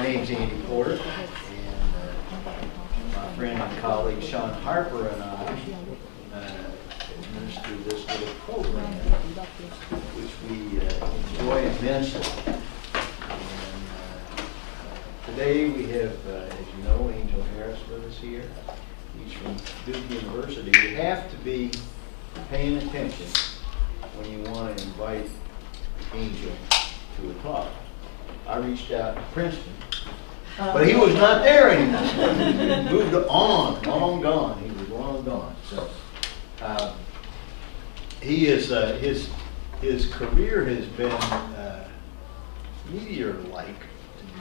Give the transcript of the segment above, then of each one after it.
My name's Andy Porter, and my friend and colleague Shaun Harper and I administer this little program, which we enjoy immensely. And today we have, as you know, Angel Harris with us here. He's from Duke University. You have to be paying attention when you want to invite Angel to a talk. I reached out to Princeton, but he was not there anymore. Moved on, long gone. He was long gone. So he is his career has been meteor-like in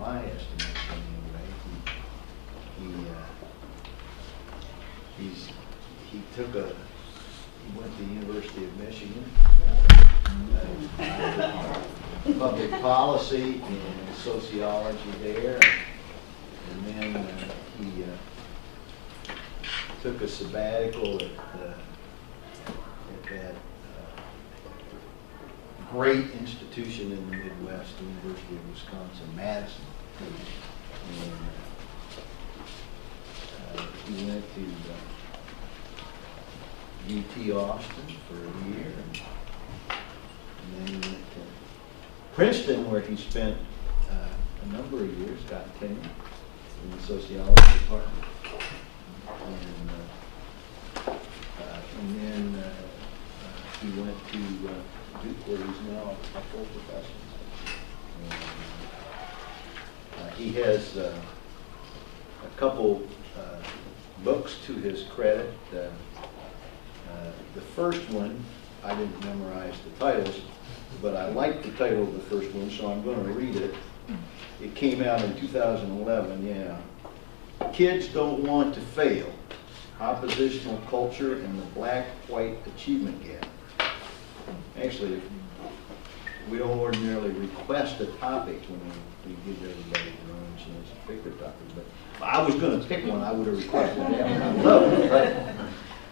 my estimation. Anyway, he went to the University of Michigan. Public policy and sociology there, and then he took a sabbatical at that great institution in the Midwest, the University of Wisconsin-Madison, and he went to UT Austin for a year, and then he went to Princeton, where he spent a number of years, got tenure in the sociology department, and then he went to Duke, where he's now a full professor. He has a couple books to his credit. The first one, I didn't memorize the titles, but I like the title of the first one, so I'm going to read it. It came out in 2011, yeah. Kids Don't Want to Fail, Oppositional Culture and the Black-White Achievement Gap. Actually, we don't ordinarily request a topic when we give everybody their own chance to pick their topic, but if I was going to pick one, I would have requested that one. I love it, right?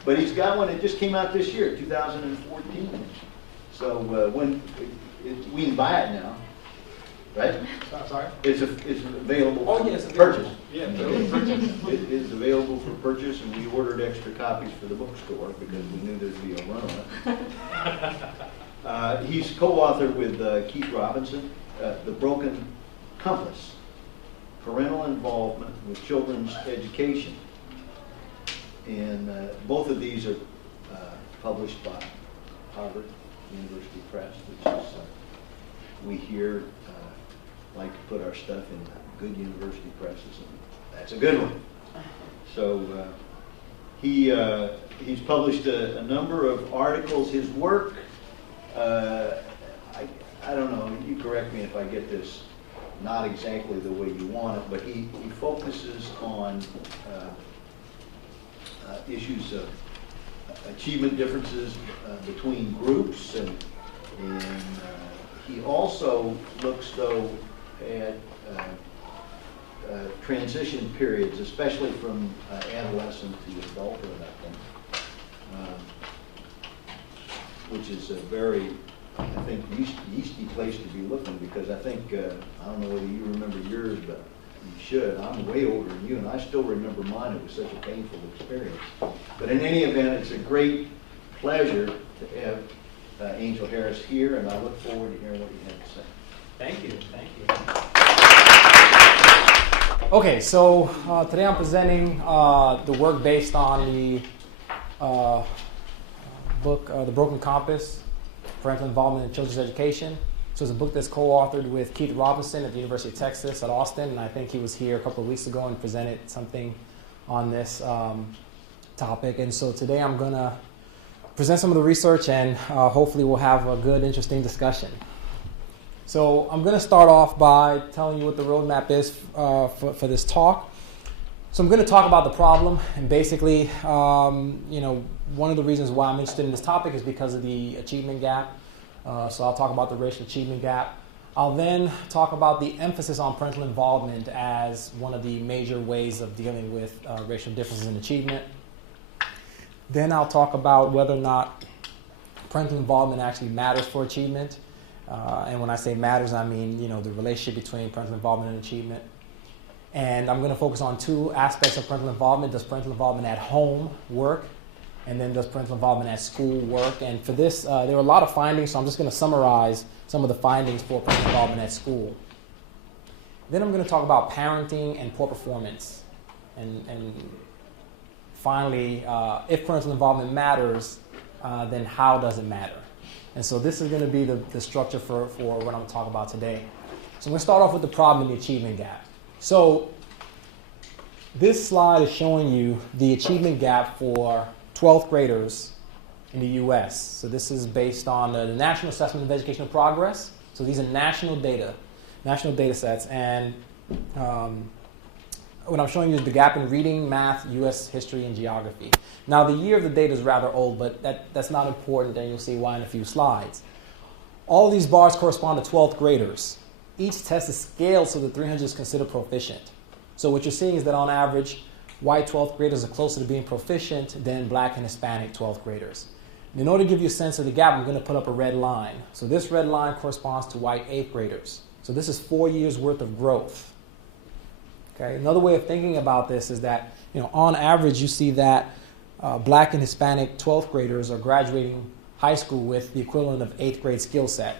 But he's got one that just came out this year, 2014. So we can buy it now, right? Sorry? It's available for purchase. Yeah, available for purchase. It is available for purchase, and we ordered extra copies for the bookstore because we knew there'd be a run on it. He's co-authored with Keith Robinson, The Broken Compass, Parental Involvement with Children's Education. And both of these are published by Harper University Press, which is, we here like to put our stuff in good university presses, and that's a good one. So he's published a number of articles. His work, I don't know, you correct me if I get this not exactly the way you want it, but he focuses on issues of achievement differences between groups, and he also looks, though, at transition periods, especially from adolescent to adulthood, I think, which is a very, I think, yeasty place to be looking, because I think, I don't know whether you remember yours, but you should. I'm way older than you, and I still remember mine. It was such a painful experience. But in any event, it's a great pleasure to have Angel Harris here, and I look forward to hearing what you have to say. Thank you. Okay, so today I'm presenting the work based on the book, The Broken Compass, Parental Involvement in Children's Education. So it's a book that's co-authored with Keith Robinson at the University of Texas at Austin, and I think he was here a couple of weeks ago and presented something on this topic. And so today I'm going to present some of the research, and hopefully we'll have a good, interesting discussion. So I'm going to start off by telling you what the roadmap is for this talk. So I'm going to talk about the problem, and basically, one of the reasons why I'm interested in this topic is because of the achievement gap. So I'll talk about the racial achievement gap. I'll then talk about the emphasis on parental involvement as one of the major ways of dealing with racial differences in achievement. Then I'll talk about whether or not parental involvement actually matters for achievement. And when I say matters, I mean, the relationship between parental involvement and achievement. And I'm going to focus on two aspects of parental involvement. Does parental involvement at home work? And then does parental involvement at school work? And for this, there were a lot of findings, so I'm just going to summarize some of the findings for parental involvement at school. Then I'm going to talk about parenting and poor performance. And finally, if parental involvement matters, then how does it matter? And so this is going to be the structure for what I'm going to talk about today. So I'm going to start off with the problem in the achievement gap. So this slide is showing you the achievement gap for 12th graders in the U.S. So this is based on the National Assessment of Educational Progress. So these are national data sets. And what I'm showing you is the gap in reading, math, U.S. history, and geography. Now, the year of the data is rather old, but that's not important, and you'll see why in a few slides. All of these bars correspond to 12th graders. Each test is scaled so that 300 is considered proficient. So what you're seeing is that on average, white 12th graders are closer to being proficient than black and Hispanic 12th graders. In order to give you a sense of the gap, I'm going to put up a red line. So this red line corresponds to white 8th graders. So this is 4 years worth of growth. Okay? Another way of thinking about this is that, on average, you see that black and Hispanic 12th graders are graduating high school with the equivalent of 8th grade skill set.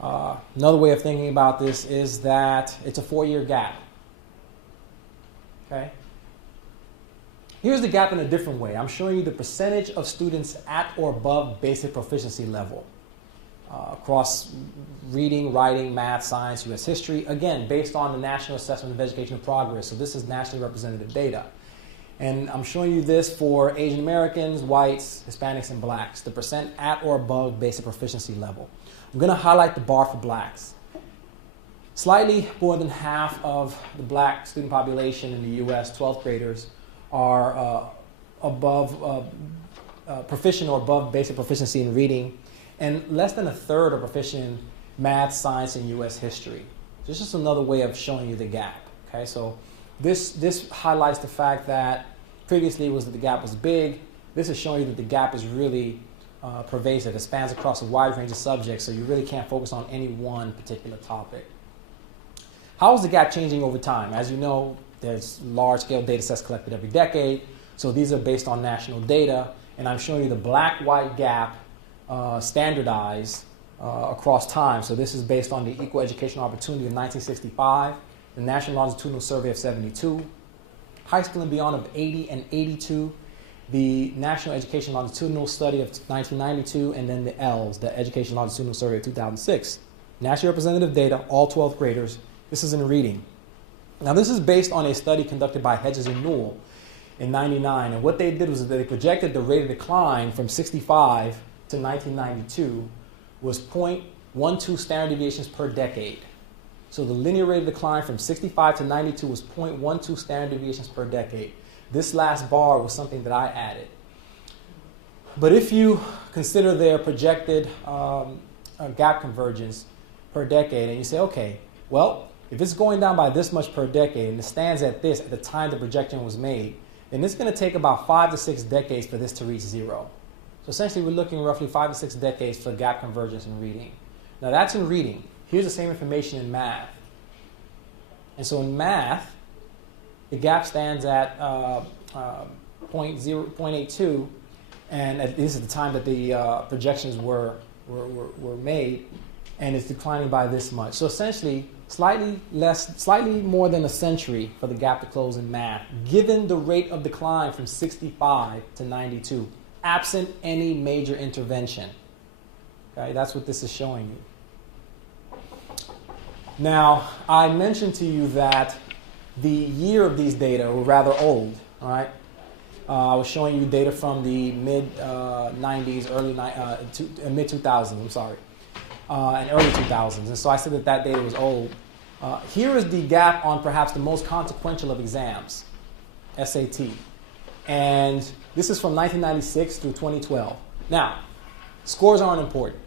Another way of thinking about this is that it's a 4-year gap. Okay? Here's the gap in a different way. I'm showing you the percentage of students at or above basic proficiency level across reading, writing, math, science, U.S. history, again, based on the National Assessment of Educational Progress. So this is nationally representative data. And I'm showing you this for Asian Americans, whites, Hispanics, and blacks, the percent at or above basic proficiency level. I'm going to highlight the bar for blacks. Slightly more than half of the black student population in the U.S., 12th graders, are proficient or above basic proficiency in reading, and less than a third are proficient in math, science, and U.S. history. This is just another way of showing you the gap. Okay, so this highlights the fact that previously it was that the gap was big. This is showing you that the gap is really pervasive. It spans across a wide range of subjects, so you really can't focus on any one particular topic. How is the gap changing over time? As you know, there's large-scale data sets collected every decade, so these are based on national data, and I'm showing you the black-white gap standardized across time. So this is based on the Equal Educational Opportunity of 1965, the National Longitudinal Survey of 72, High School and Beyond of 80 and 82, the National Education Longitudinal Study of 1992, and then the ELS, the Education Longitudinal Survey of 2006. Nationally representative data, all 12th graders. This is in reading. Now, this is based on a study conducted by Hedges and Newell in '99, and what they did was that they projected the rate of decline from 65 to 1992 was 0.12 standard deviations per decade. So the linear rate of decline from 65 to 92 was 0.12 standard deviations per decade. This last bar was something that I added. But if you consider their projected gap convergence per decade, and you say, okay, well, if it's going down by this much per decade, and it stands at this at the time the projection was made, then it's going to take about 5 to 6 decades for this to reach zero. So essentially, we're looking roughly 5 to 6 decades for gap convergence in reading. Now, that's in reading. Here's the same information in math. And so in math, the gap stands at 0.82, and this is the time that the projections were made, and it's declining by this much. So essentially, slightly more than a century for the gap to close in math, given the rate of decline from 65 to 92, absent any major intervention. Okay, that's what this is showing you. Now, I mentioned to you that the year of these data were rather old, all right? I was showing you data from the mid-90s, mid-2000s, I'm sorry, and early 2000s. And so I said that data was old. Here is the gap on perhaps the most consequential of exams, SAT. And this is from 1996 through 2012. Now, scores aren't important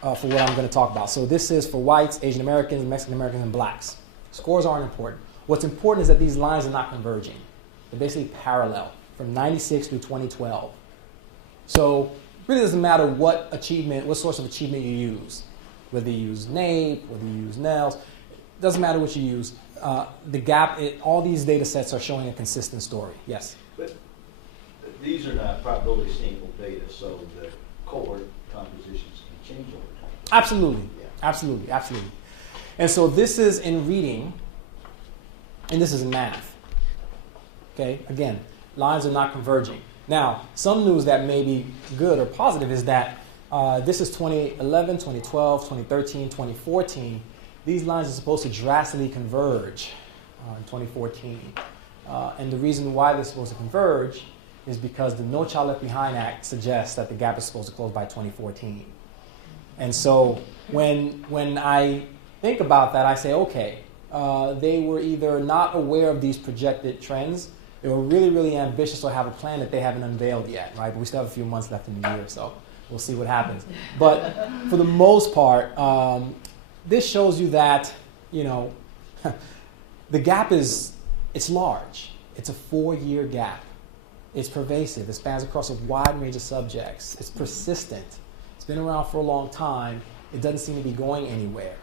for what I'm going to talk about. So this is for whites, Asian Americans, Mexican Americans, and blacks. Scores aren't important. What's important is that these lines are not converging. They're basically parallel from 96 through 2012. So really doesn't matter what source of achievement you use, whether you use NAEP, whether you use NELS, doesn't matter what you use. The gap, all these data sets are showing a consistent story. Yes? But these are not probability sample data, so the cohort compositions can change over time. Absolutely. Yeah. Absolutely. Absolutely. And so this is in reading, and this is in math. Okay? Again, lines are not converging. Now, some news that may be good or positive is that this is 2011, 2012, 2013, 2014. These lines are supposed to drastically converge in 2014. And the reason why they're supposed to converge is because the No Child Left Behind Act suggests that the gap is supposed to close by 2014. And so when I think about that, I say, okay, they were either not aware of these projected trends, they were really, really ambitious or have a plan that they haven't unveiled yet, right? But we still have a few months left in the year, so we'll see what happens. But for the most part, this shows you that, the gap it's large. It's a 4-year gap. It's pervasive. It spans across a wide range of subjects. It's persistent. It's been around for a long time. It doesn't seem to be going anywhere.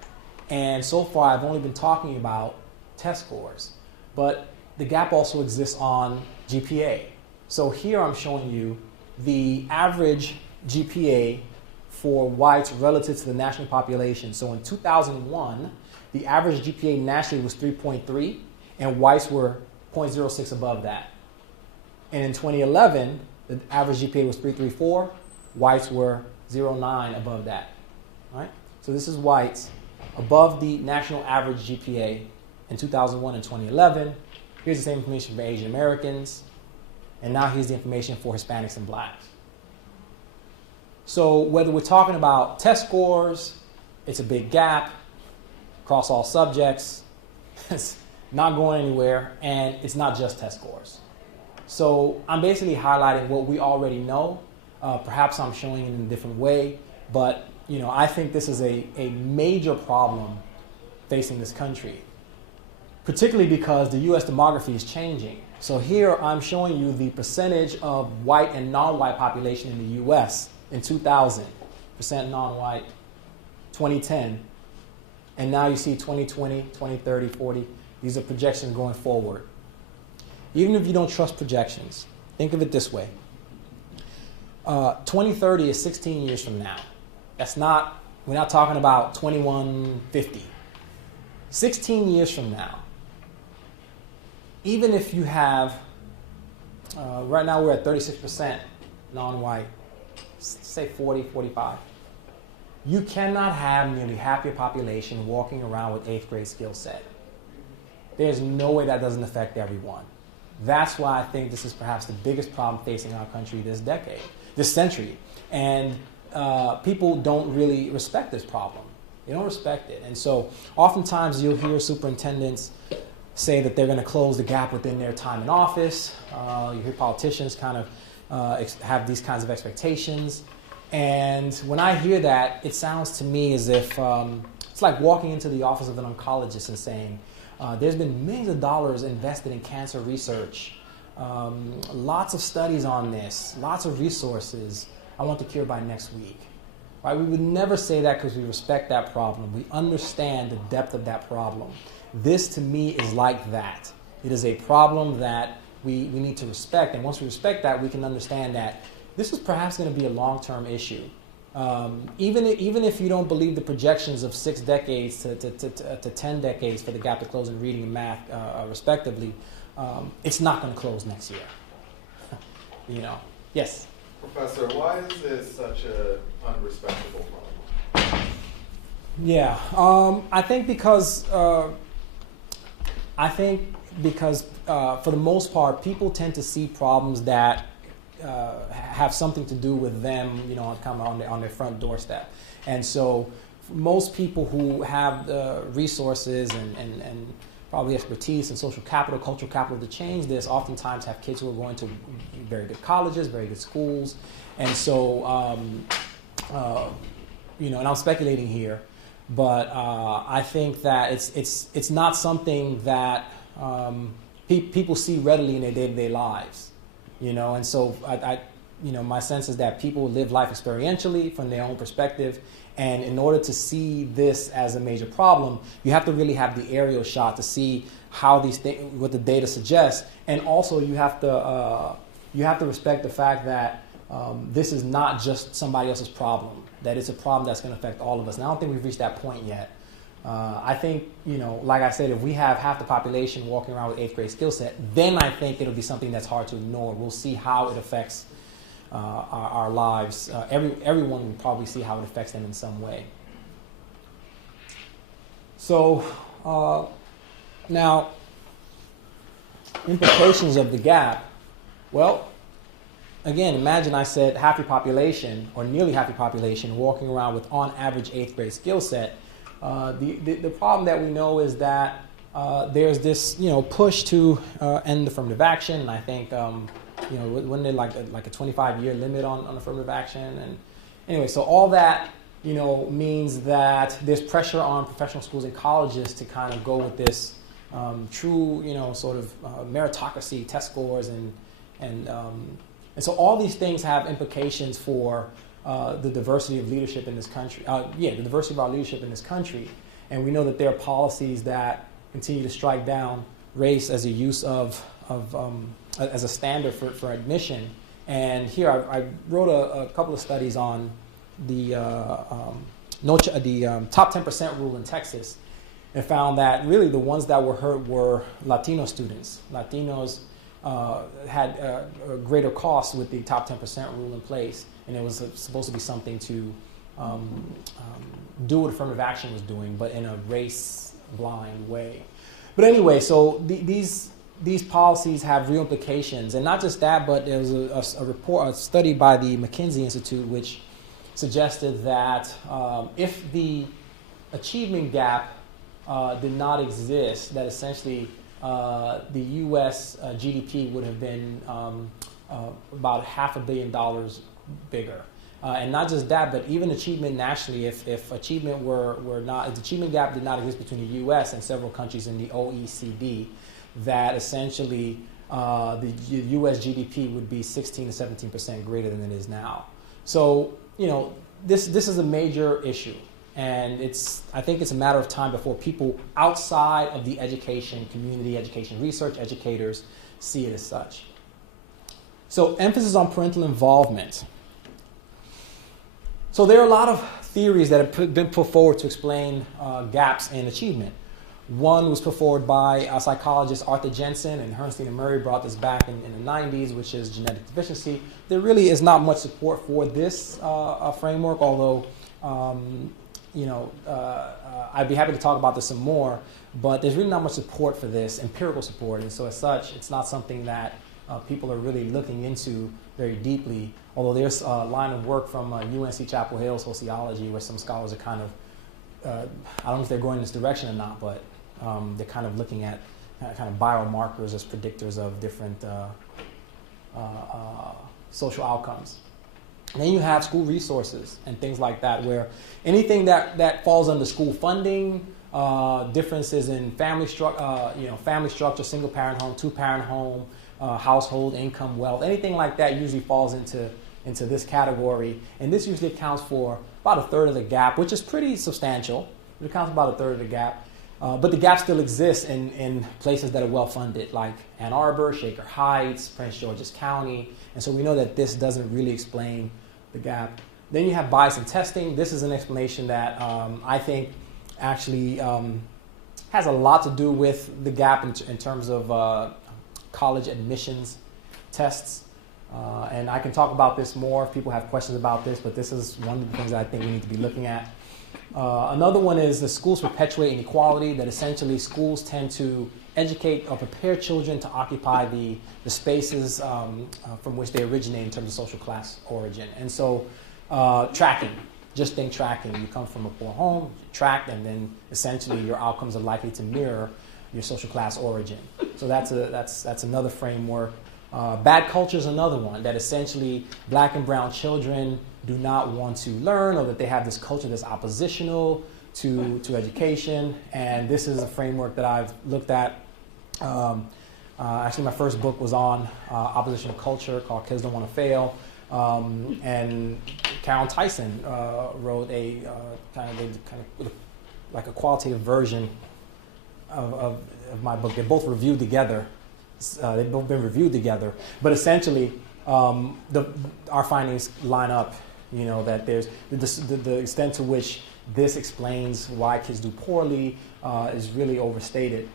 And so far, I've only been talking about test scores. But the gap also exists on GPA. So here I'm showing you the average GPA for whites relative to the national population. So in 2001, the average GPA nationally was 3.3, and whites were 0.06 above that. And in 2011, the average GPA was 3.34, whites were 0.9 above that. All right? So this is whites above the national average GPA in 2001 and 2011. Here's the same information for Asian Americans. And now here's the information for Hispanics and blacks. So whether we're talking about test scores, it's a big gap across all subjects. It's not going anywhere, and it's not just test scores. So I'm basically highlighting what we already know. Perhaps I'm showing it in a different way, but I think this is a major problem facing this country, particularly because the U.S. demography is changing. So here I'm showing you the percentage of white and non-white population in the U.S. in 2000, percent non-white, 2010, and now you see 2020, 2030, 40. These are projections going forward. Even if you don't trust projections, think of it this way. 2030 is 16 years from now. We're not talking about 2150. 16 years from now, even if you have, right now we're at 36% non-white, say 40, 45. You cannot have nearly half your population walking around with 8th grade skill set. There's no way that doesn't affect everyone. That's why I think this is perhaps the biggest problem facing our country this century. And people don't really respect this problem. They don't respect it. And so oftentimes you'll hear superintendents say that they're going to close the gap within their time in office. You hear politicians kind of have these kinds of expectations. And when I hear that, it sounds to me as if it's like walking into the office of an oncologist and saying, there's been millions of dollars invested in cancer research, lots of studies on this, lots of resources. I want the cure by next week. Right? We would never say that because we respect that problem. We understand the depth of that problem. This, to me, is like that. It is a problem that we need to respect. And once we respect that, we can understand that this is perhaps going to be a long-term issue. Even if you don't believe the projections of 6 decades to 10 decades for the gap to close in reading and math, respectively, it's not going to close next year. Yes? Professor, why is this such an unrespectable problem? Yeah, I think because for the most part, people tend to see problems that have something to do with them, kind of on their front doorstep. And so most people who have the resources and probably expertise and social capital, cultural capital to change this, oftentimes have kids who are going to very good colleges, very good schools. And so, and I'm speculating here, but I think that it's not something that people see readily in their day-to-day lives. And so my sense is that people live life experientially from their own perspective. And in order to see this as a major problem, you have to really have the aerial shot to see how these things, what the data suggests. And also you have to respect the fact that this is not just somebody else's problem, that it's a problem that's going to affect all of us. And I don't think we've reached that point yet. I think, like I said, if we have half the population walking around with 8th grade skill set, then I think it'll be something that's hard to ignore. We'll see how it affects our lives. Everyone will probably see how it affects them in some way. So now, implications of the gap. Well, again, imagine I said half your population, or nearly half your population, walking around with on average 8th grade skill set. The problem that we know is that there's this push to end affirmative action, and I think wasn't there like a 25-year limit on affirmative action? And anyway, so all that means that there's pressure on professional schools and colleges to kind of go with this true sort of meritocracy, test scores, and so all these things have implications for the diversity of leadership in this country. The diversity of our leadership in this country, and we know that there are policies that continue to strike down race as a use as a standard for admission. And here I wrote a couple of studies on the top 10% rule in Texas, and found that really the ones that were hurt were Latino students. Latinos had a greater cost with the top 10% rule in place, and it was supposed to be something to do what affirmative action was doing, but in a race-blind way. But anyway, so these policies have real implications, and not just that, but there was a study by the McKinsey Institute which suggested that if the achievement gap did not exist, that essentially the U.S. GDP would have been about $500 million bigger. And not just that, but even achievement nationally, if achievement if the achievement gap did not exist between the U.S. and several countries in the OECD, that essentially the U.S. GDP would be 16 to 17% greater than it is now. So, this is a major issue. And I think it's a matter of time before people outside of the education community, education research, educators, see it as such. So emphasis on parental involvement. So there are a lot of theories that have been put forward to explain gaps in achievement. One was put forward by psychologist Arthur Jensen, and Herrnstein and Murray brought this back in the 90s, which is genetic deficiency. There really is not much support for this framework, although I'd be happy to talk about this some more, but there's really not much support for this, empirical support, and so as such, it's not something that people are really looking into very deeply, although there's a line of work from UNC Chapel Hill sociology where some scholars are kind of, I don't know if they're going in this direction or not, but they're kind of looking at kind of biomarkers as predictors of different social outcomes. And then you have school resources and things like that, where anything that falls under school funding, differences in family structure, single parent home, 2-parent home, household income, wealth, anything like that usually falls into this category. And this usually accounts for about a third of the gap, which is pretty substantial. It accounts for about a third of the gap. But the gap still exists in places that are well funded, like Ann Arbor, Shaker Heights, Prince George's County. And so we know that this doesn't really explain the gap. Then you have bias in testing. This is an explanation that I think actually has a lot to do with the gap in terms of college admissions tests. And I can talk about this more if people have questions about this, but this is one of the things that I think we need to be looking at. Another one is the schools perpetuate inequality, that essentially schools tend to educate or prepare children to occupy the spaces from which they originate in terms of social class origin. And so tracking, just think tracking. You come from a poor home, tracked, and then essentially your outcomes are likely to mirror your social class origin. So that's another framework. Bad culture is another one, that essentially black and brown children do not want to learn, or that they have this culture that's oppositional to education. And this is a framework that I've looked at. Actually, my first book was on oppositional culture, called Kids Don't Want to Fail. And Karen Tyson wrote a like a qualitative version of my book. They're both reviewed together. They've both been reviewed together. But essentially, our findings line up. That there's the extent to which this explains why kids do poorly is really overstated.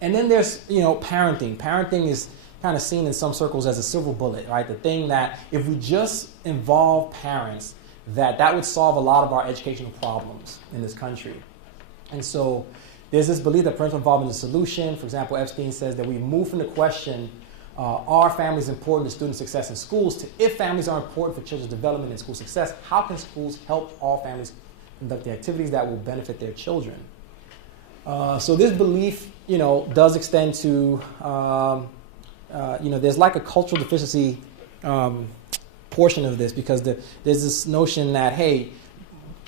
And then there's parenting. Parenting is kind of seen in some circles as a silver bullet, right? The thing that if we just involve parents, that would solve a lot of our educational problems in this country. And so there's this belief that parental involvement is a solution. For example, Epstein says that we move from the question, are families important to student success in schools, to if families are important for children's development and school success, how can schools help all families conduct the activities that will benefit their children? So this belief, does extend to, there's like a cultural deficiency portion of this, because there's this notion that, hey,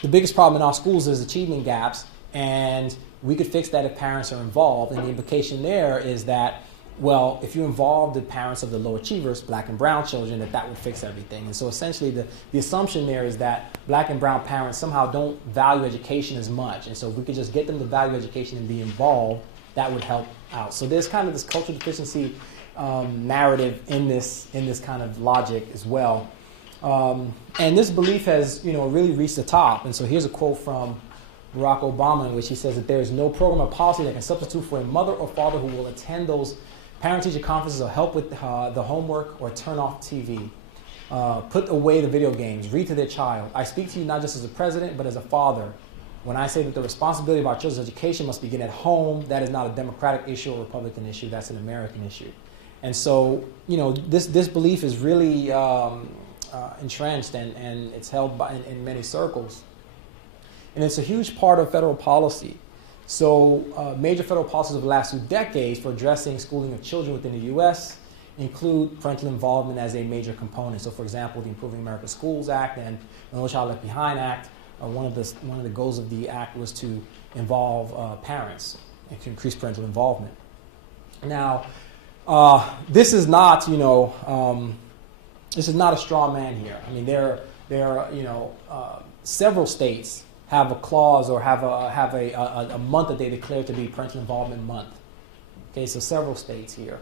the biggest problem in our schools is achievement gaps, and we could fix that if parents are involved. And the implication there is that, well, if you involve the parents of the low achievers, black and brown children, that would fix everything. And so essentially the assumption there is that black and brown parents somehow don't value education as much. And so if we could just get them to value education and be involved, that would help out. So there's kind of this cultural deficiency narrative in this kind of logic as well. And this belief has, really reached the top. And so here's a quote from Barack Obama, in which he says that there is no program or policy that can substitute for a mother or father who will attend those parent-teacher conferences or help with the homework or turn off TV. Put away the video games. Read to their child. I speak to you not just as a president, but as a father. When I say that the responsibility of our children's education must begin at home, that is not a Democratic issue or Republican issue. That's an American issue. And so, this belief is really entrenched, and it's held in many circles. And it's a huge part of federal policy. So major federal policies of the last 2 decades for addressing schooling of children within the U.S. include parental involvement as a major component. So, for example, the Improving America Schools Act and the No Child Left Behind Act, one of the goals of the act was to involve parents and to increase parental involvement. Now, this is not, this is not a straw man here. I mean, there are, several states have a clause or have a month that they declare to be Parental Involvement Month. Okay, so several states here.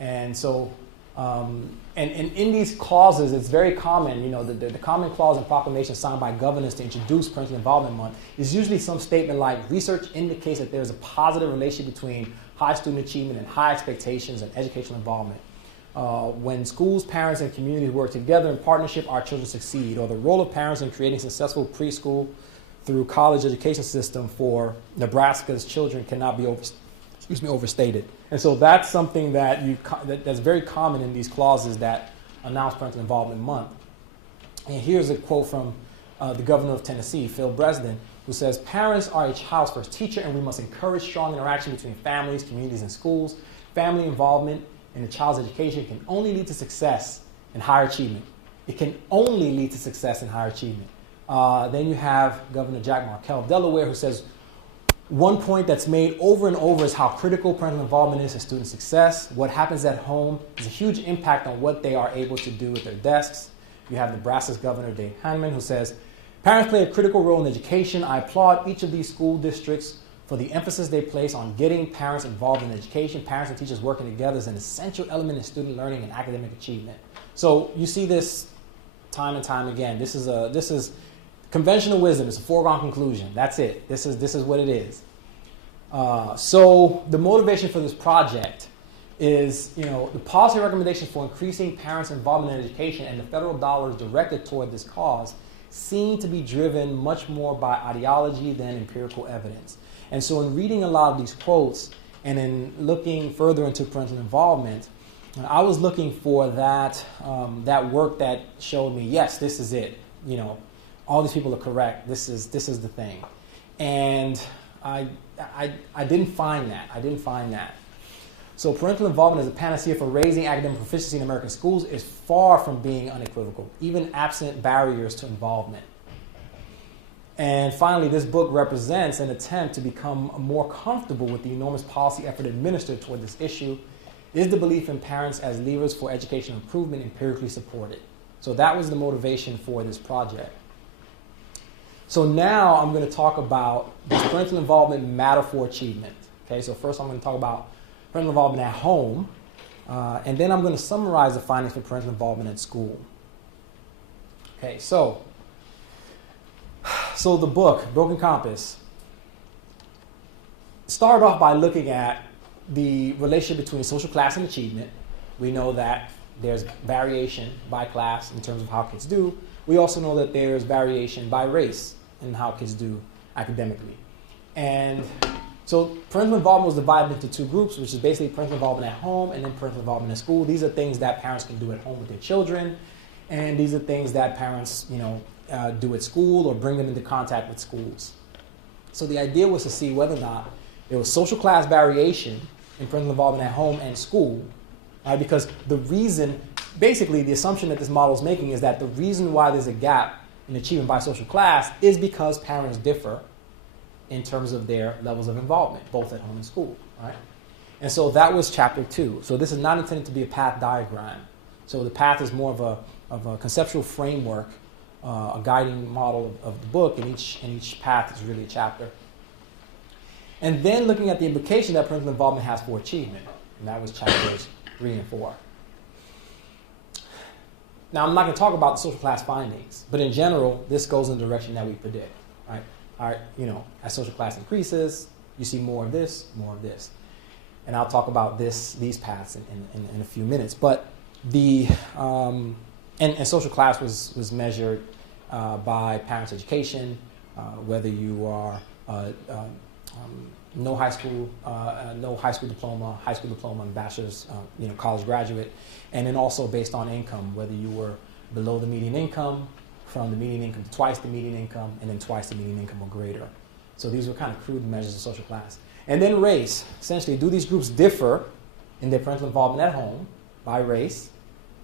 And so, and in these clauses, it's very common, the common clause and proclamation signed by governors to introduce Parental Involvement Month is usually some statement like, research indicates that there's a positive relationship between high student achievement and high expectations and educational involvement. When schools, parents, and communities work together in partnership, our children succeed. Or the role of parents in creating successful preschool through college education system for Nebraska's children cannot be overstated. And so that's something that's very common in these clauses that announce Parental Involvement Month. And here's a quote from the governor of Tennessee, Phil Bresden, who says, parents are a child's first teacher, and we must encourage strong interaction between families, communities, and schools. Family involvement in a child's education can only lead to success and higher achievement. It can only lead to success and higher achievement. Then you have Governor Jack Markell of Delaware, who says, one point that's made over and over is how critical parental involvement is in student success. What happens at home has a huge impact on what they are able to do at their desks. You have Nebraska's Governor Dave Hanneman, who says, parents play a critical role in education. I applaud each of these school districts for the emphasis they place on getting parents involved in education. Parents and teachers working together is an essential element in student learning and academic achievement. So you see this time and time again. This is conventional wisdom. It's a foregone conclusion. That's it. This is what it is. So the motivation for this project is, the policy recommendations for increasing parents' involvement in education and the federal dollars directed toward this cause seem to be driven much more by ideology than empirical evidence. And so in reading a lot of these quotes and in looking further into parental involvement, I was looking for that work that showed me, yes, this is it. All these people are correct. This is the thing. And I didn't find that. So parental involvement as a panacea for raising academic proficiency in American schools is far from being unequivocal, even absent barriers to involvement. And finally, this book represents an attempt to become more comfortable with the enormous policy effort administered toward this issue. is the belief in parents as levers for educational improvement empirically supported? So that was the motivation for this project. So now I'm going to talk about, does parental involvement matter for achievement? Okay, so first I'm going to talk about parental involvement at home, and then I'm going to summarize the findings for parental involvement at school. Okay, so the book, Broken Compass, started off by looking at the relationship between social class and achievement. We know that there's variation by class in terms of how kids do. We also know that there's variation by race in how kids do academically. And so parental involvement was divided into two groups, which is basically parental involvement at home and then parental involvement at school. These are things that parents can do at home with their children, and these are things that parents, do at school or bring them into contact with schools. So the idea was to see whether or not there was social class variation in parental involvement at home and school, right? Because the reason, basically the assumption that this model is making is that the reason why there's a gap in achievement by social class is because parents differ in terms of their levels of involvement, both at home and school, right? And so that was chapter 2. So this is not intended to be a path diagram. So the path is more of a conceptual framework, a guiding model of the book, and each path is really a chapter. And then looking at the implication that parental involvement has for achievement, and that was chapters 3 and 4. Now, I'm not going to talk about the social class findings, but in general, this goes in the direction that we predict, right? As social class increases, you see more of this, and I'll talk about these paths in a few minutes. But and social class was measured by parents' education, whether you are no high school diploma, and bachelor's, college graduate, and then also based on income, whether you were below the median income, from the median income to twice the median income, and then twice the median income or greater. So these were kind of crude measures of social class. And then race. Essentially, do these groups differ in their parental involvement at home by race?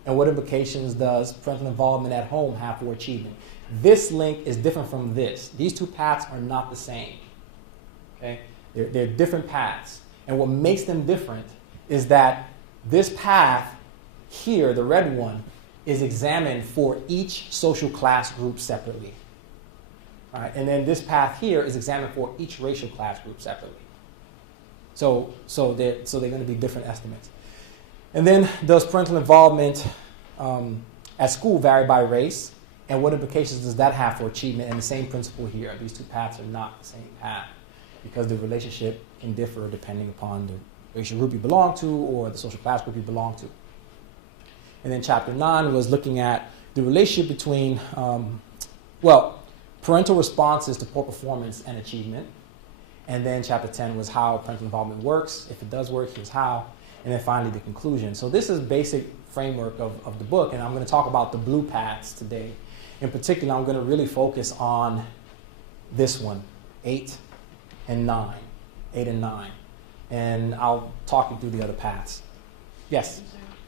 And what implications does parental involvement at home have for achievement? This link is different from this. These two paths are not the same. Okay? They're different paths. And what makes them different is that this path here, the red one, is examined for each social class group separately. All right? And then this path here is examined for each racial class group separately. So they're going to be different estimates. And then does parental involvement at school vary by race? And what implications does that have for achievement? And the same principle here. These two paths are not the same path because the relationship can differ depending upon the racial group you belong to or the social class group you belong to. And then chapter 9 was looking at the relationship between, parental responses to poor performance and achievement. And then chapter 10 was how parental involvement works. If it does work, here's how. And then finally the conclusion. So this is basic framework of the book, and I'm going to talk about the blue paths today. In particular, I'm going to really focus on this one, 8 and 9. And I'll talk you through the other paths. Yes?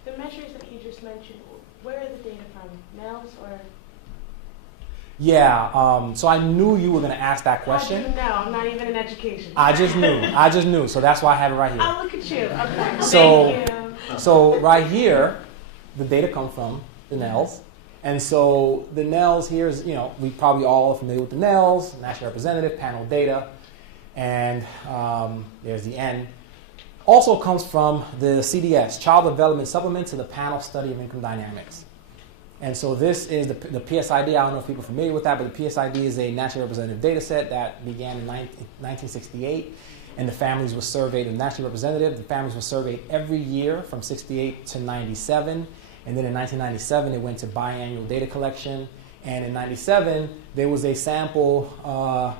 The measures that you just mentioned, where are the data from? NELS or? Yeah, so I knew you were going to ask that question. How do you know? I'm not even in education. I just knew. So that's why I have it right here. Oh, look at you. Okay. So, Thank you. So right here, the data come from the NELS. And so the NELS here is, we probably all are familiar with the NELS, National Representative, Panel Data, and there's the N. Also comes from the CDS, Child Development Supplement to the Panel Study of Income Dynamics. And so this is the PSID. I don't know if people are familiar with that, but the PSID is a nationally representative data set that began in 1968, and the families were surveyed, and nationally representative, the families were surveyed every year from 68 to 97, and then in 1997 it went to biannual data collection, and in 97 there was a sample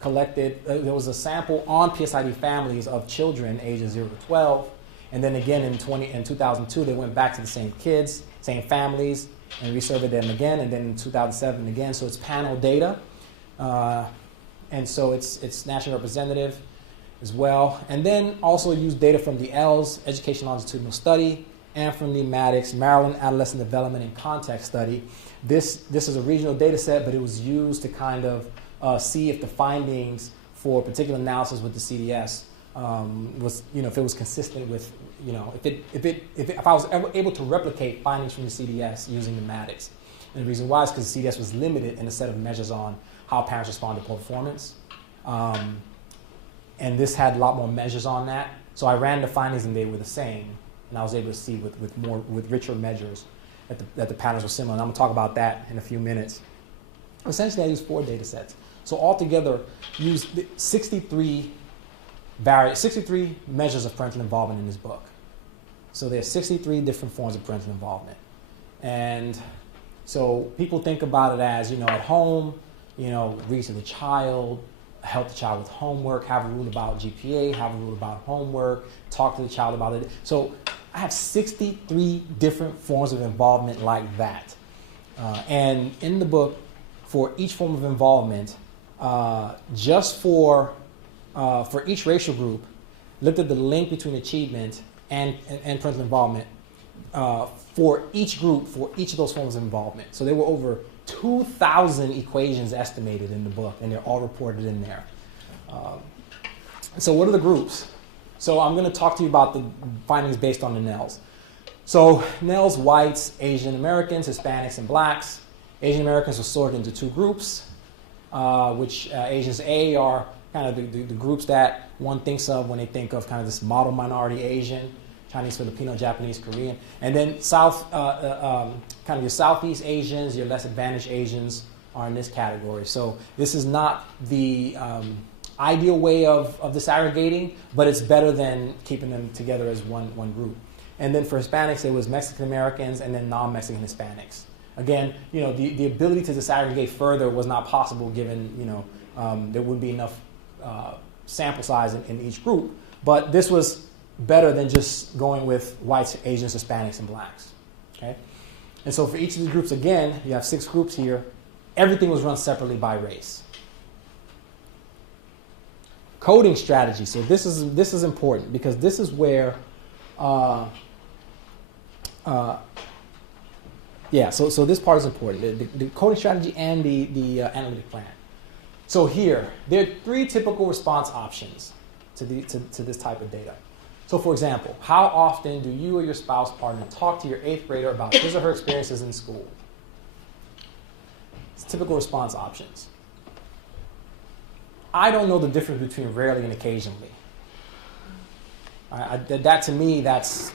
collected, there was a sample on PSID families of children ages 0 to 12, and then again in 2002 they went back to the same kids, same families, and resurveyed them again, and then in 2007 again. So it's panel data, and so it's national representative as well. And then also use data from the ELS, Education Longitudinal Study, and from the MADIX, Maryland Adolescent Development and Context Study. This is a regional data set, but it was used to kind of see if the findings for particular analysis with the CDS was, if it was consistent with, if I was ever able to replicate findings from the CDS using pneumatics. And the reason why is because the CDS was limited in a set of measures on how parents respond to poor performance. And this had a lot more measures on that. So I ran the findings and they were the same. And I was able to see with richer measures that the patterns were similar. And I'm going to talk about that in a few minutes. Essentially, I used 4 data sets. So altogether, used 63 measures of parental involvement in this book. So there's 63 different forms of parental involvement. And so people think about it as, at home, read to the child, help the child with homework, have a rule about GPA, have a rule about homework, talk to the child about it. So I have 63 different forms of involvement like that. And in the book, for each form of involvement, just for each racial group, looked at the link between achievement and parental involvement for each group, for each of those forms of involvement. So there were over 2,000 equations estimated in the book, and they're all reported in there. So what are the groups? So I'm going to talk to you about the findings based on the NELs. So NELs, whites, Asian Americans, Hispanics, and blacks. Asian Americans were sorted into 2 groups, which Asians A are kind of the groups that one thinks of when they think of kind of this model minority Asian, Chinese, Filipino, Japanese, Korean. And then kind of your Southeast Asians, your less advantaged Asians are in this category. So this is not the ideal way of disaggregating, but it's better than keeping them together as one group. And then for Hispanics, it was Mexican Americans and then non-Mexican Hispanics. Again, the ability to disaggregate further was not possible given, there wouldn't be enough sample size in each group. But this was better than just going with whites, Asians, Hispanics, and blacks. Okay? And so for each of the groups, again, you have 6 groups here. Everything was run separately by race. Coding strategy. So this is important because this is where, so this part is important. The coding strategy and the analytic plan. So here, there are 3 typical response options to this type of data. So for example, how often do you or your spouse partner talk to your 8th grader about his or her experiences in school? It's typical response options. I don't know the difference between rarely and occasionally. That to me, that's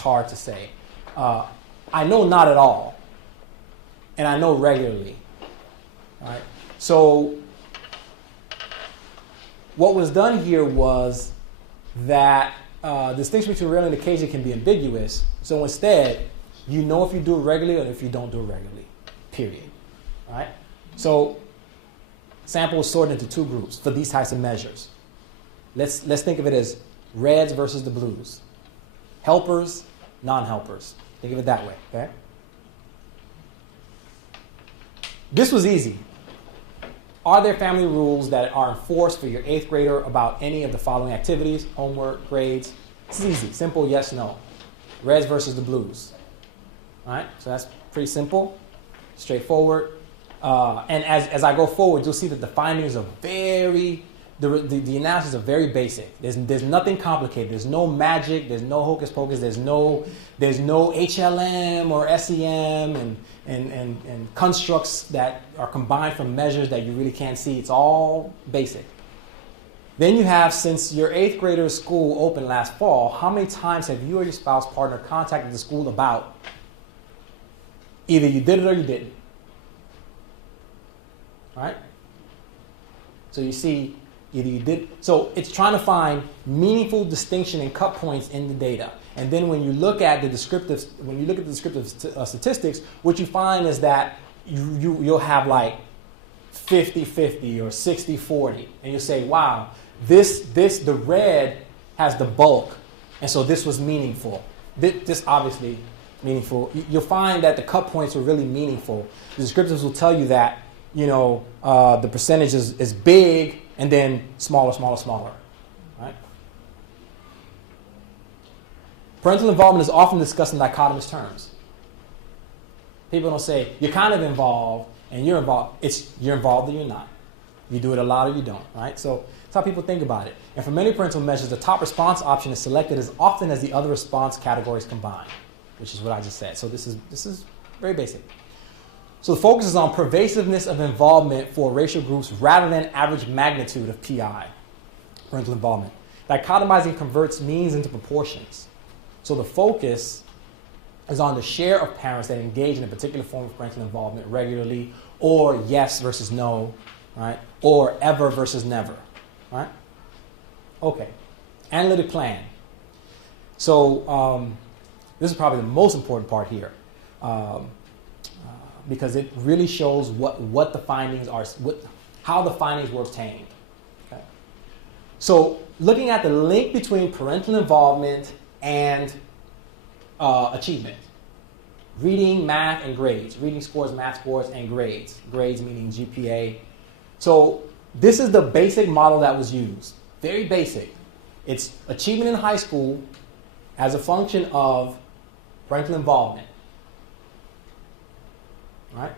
hard to say. I know not at all, and I know regularly. All right? So what was done here was that distinction between rarely and occasionally can be ambiguous. So instead, you know if you do it regularly or if you don't do it regularly, period. All right? So sample is sorted into 2 groups for these types of measures. Let's think of it as reds versus the blues. Helpers, non-helpers. Think of it that way, okay? This was easy. Are there family rules that are enforced for your 8th grader about any of the following activities, homework, grades? This is easy, simple, yes, no. Reds versus the blues. All right, so that's pretty simple, straightforward. And as I go forward, you'll see that the findings are the analysis are very basic. There's nothing complicated. There's no magic. There's no hocus pocus. There's no HLM or SEM and constructs that are combined from measures that you really can't see. It's all basic. Then you have, since your 8th grader's school opened last fall, how many times have you or your spouse partner contacted the school about either you did it or you didn't? All right? So you see, either you did. So it's trying to find meaningful distinction and cut points in the data. And then when you look at the descriptive, statistics, what you find is that you'll have like 50-50 or 60-40, and you'll say, wow, the red has the bulk, and so this was meaningful. This obviously meaningful. You'll find that the cut points were really meaningful. The descriptives will tell you that the percentage is big and then smaller, right? Parental involvement is often discussed in dichotomous terms. People don't say, you're kind of involved and you're involved. It's you're involved or you're not. You do it a lot or you don't, right? So That's how people think about it. And for many parental measures, the top response option is selected as often as the other response categories combined, which is what I just said. So this is very basic. So the focus is on pervasiveness of involvement for racial groups rather than average magnitude of PI, parental involvement. Dichotomizing converts means into proportions. So the focus is on the share of parents that engage in a particular form of parental involvement regularly, or yes versus no, right? Or ever versus never, right? Okay, analytic plan. So this is probably the most important part here. Because it really shows what the findings are, how the findings were obtained. Okay. So looking at the link between parental involvement and achievement. Reading, math, and grades. Reading scores, math scores, and grades. Grades meaning GPA. So this is the basic model that was used. Very basic. It's achievement in high school as a function of parental involvement. Right?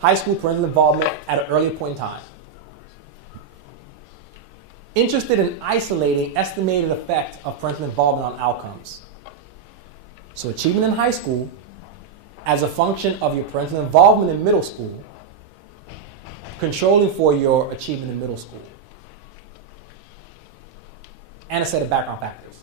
High school parental involvement at an earlier point in time. Interested in isolating estimated effect of parental involvement on outcomes. So achievement in high school as a function of your parental involvement in middle school, controlling for your achievement in middle school. And a set of background factors.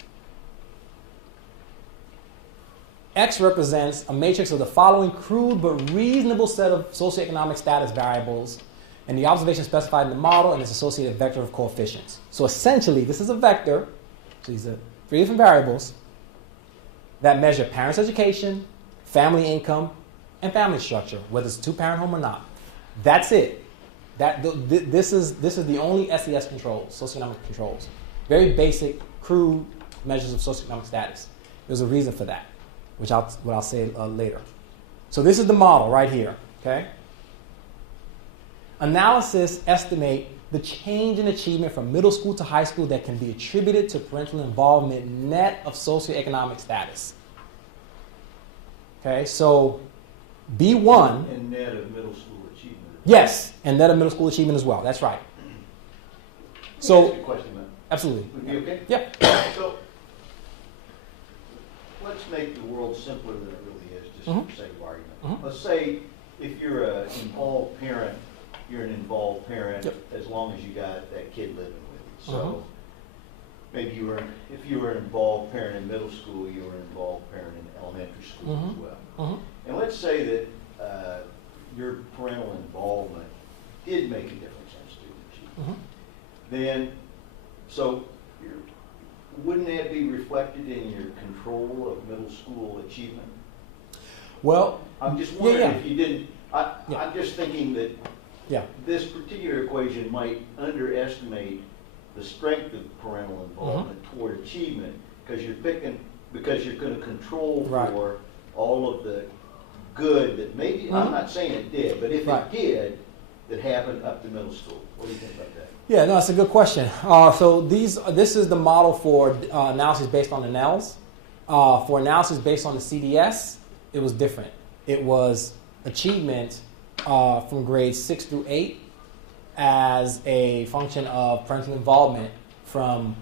X represents a matrix of the following crude but reasonable set of socioeconomic status variables and the observation specified in the model and its associated vector of coefficients. So essentially, this is a vector. So these are 3 different variables that measure parents' education, family income, and family structure, whether it's a 2-parent home or not. That's it. This is the only SES controls, socioeconomic controls. Very basic, crude measures of socioeconomic status. There's a reason for that, which I'll say later. So this is the model right here, okay? Analysis estimate the change in achievement from middle school to high school that can be attributed to parental involvement net of socioeconomic status. Okay, so B1. And net of middle school achievement. Yes, and net of middle school achievement as well. That's right. So, So, ask you a question, man. absolutely. Would be okay? Yep. So, let's make the world simpler than it really is, just Mhm. for sake of argument. Mhm. Let's say if you're an involved parent, you're an involved parent Yep. as long as you got that kid living with you. So Mhm. maybe if you were an involved parent in middle school, you were an involved parent in elementary school as Mhm. well. Mhm. And let's say that your parental involvement did make a difference in student achievement. Mhm. Then, so wouldn't that be reflected in your control of middle school achievement? Well, I'm just wondering yeah. if you didn't, Yeah. I'm just thinking that yeah. this particular equation might underestimate the strength of parental involvement toward achievement because you're going to control Right. for all of the good that maybe, I'm not saying it did, but if Right. it did, that happened up to middle school. What do you think about that? Yeah, no, it's a good question. So this is the model for analysis based on the NELs. For analysis based on the CDS, it was different. It was achievement from grades 6 through 8 as a function of parental involvement from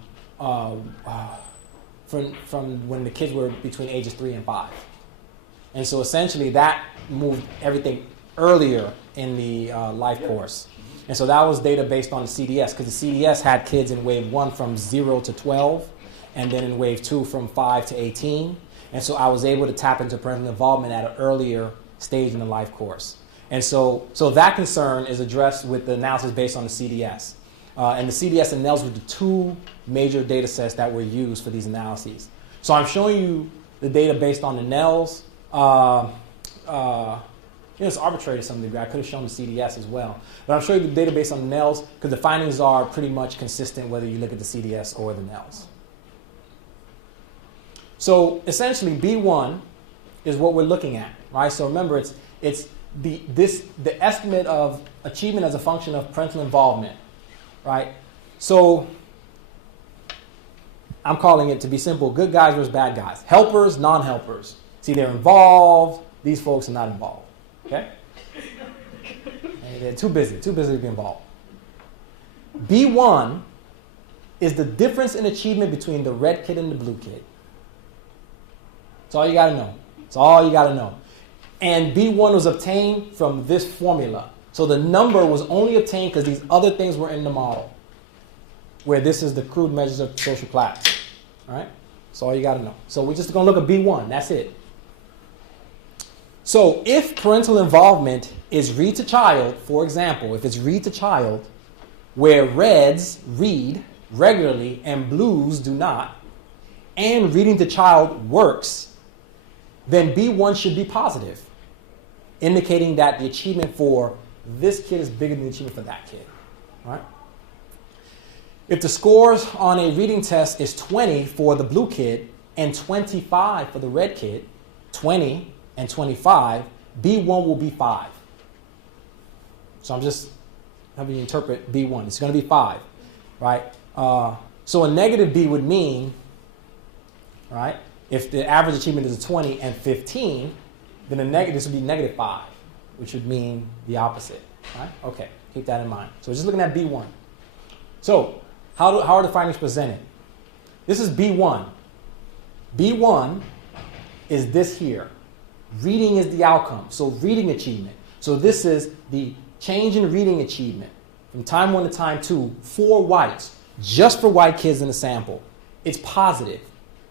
when the kids were between ages 3 and 5. And so essentially that moved everything earlier in the life course. And so that was data based on the CDS, because the CDS had kids in wave 1 from 0 to 12, and then in wave 2 from 5 to 18. And so I was able to tap into parental involvement at an earlier stage in the life course. And so that concern is addressed with the analysis based on the CDS. And the CDS and NELs were the 2 major data sets that were used for these analyses. So I'm showing you the data based on the NELs. It's arbitrary to some degree. I could have shown the CDS as well. But I'm showing you the data based on the NELs because the findings are pretty much consistent whether you look at the CDS or the NELs. So essentially, B1 is what we're looking at, right? So remember, it's the estimate of achievement as a function of parental involvement, right? So I'm calling it, to be simple, good guys versus bad guys. Helpers, non-helpers. See, they're involved. These folks are not involved, okay? And they're too busy to be involved. B1 is the difference in achievement between the red kid and the blue kid. That's all you got to know. That's all you got to know. And B1 was obtained from this formula. So the number was only obtained because these other things were in the model, where this is the crude measures of social class. All right? That's all you got to know. So we're just going to look at B1. That's it. So if parental involvement is read to child, for example, if it's read to child, where reds read regularly and blues do not, and reading to child works, then B1 should be positive, indicating that the achievement for this kid is bigger than the achievement for that kid. All right? If the scores on a reading test is 20 for the blue kid and 25 for the red kid, 20 and 25, B1 will be 5. So I'm just having you interpret B1. It's going to be 5, right? So a negative B would mean, right, if the average achievement is 20 and 15, then this would be negative 5, which would mean the opposite. Right? Okay, keep that in mind. So we're just looking at B1. So how are the findings presented? This is B1. B1 is this here. Reading is the outcome. So reading achievement. So this is the change in reading achievement from time 1 to time 2 for whites, just for white kids in the sample. It's positive.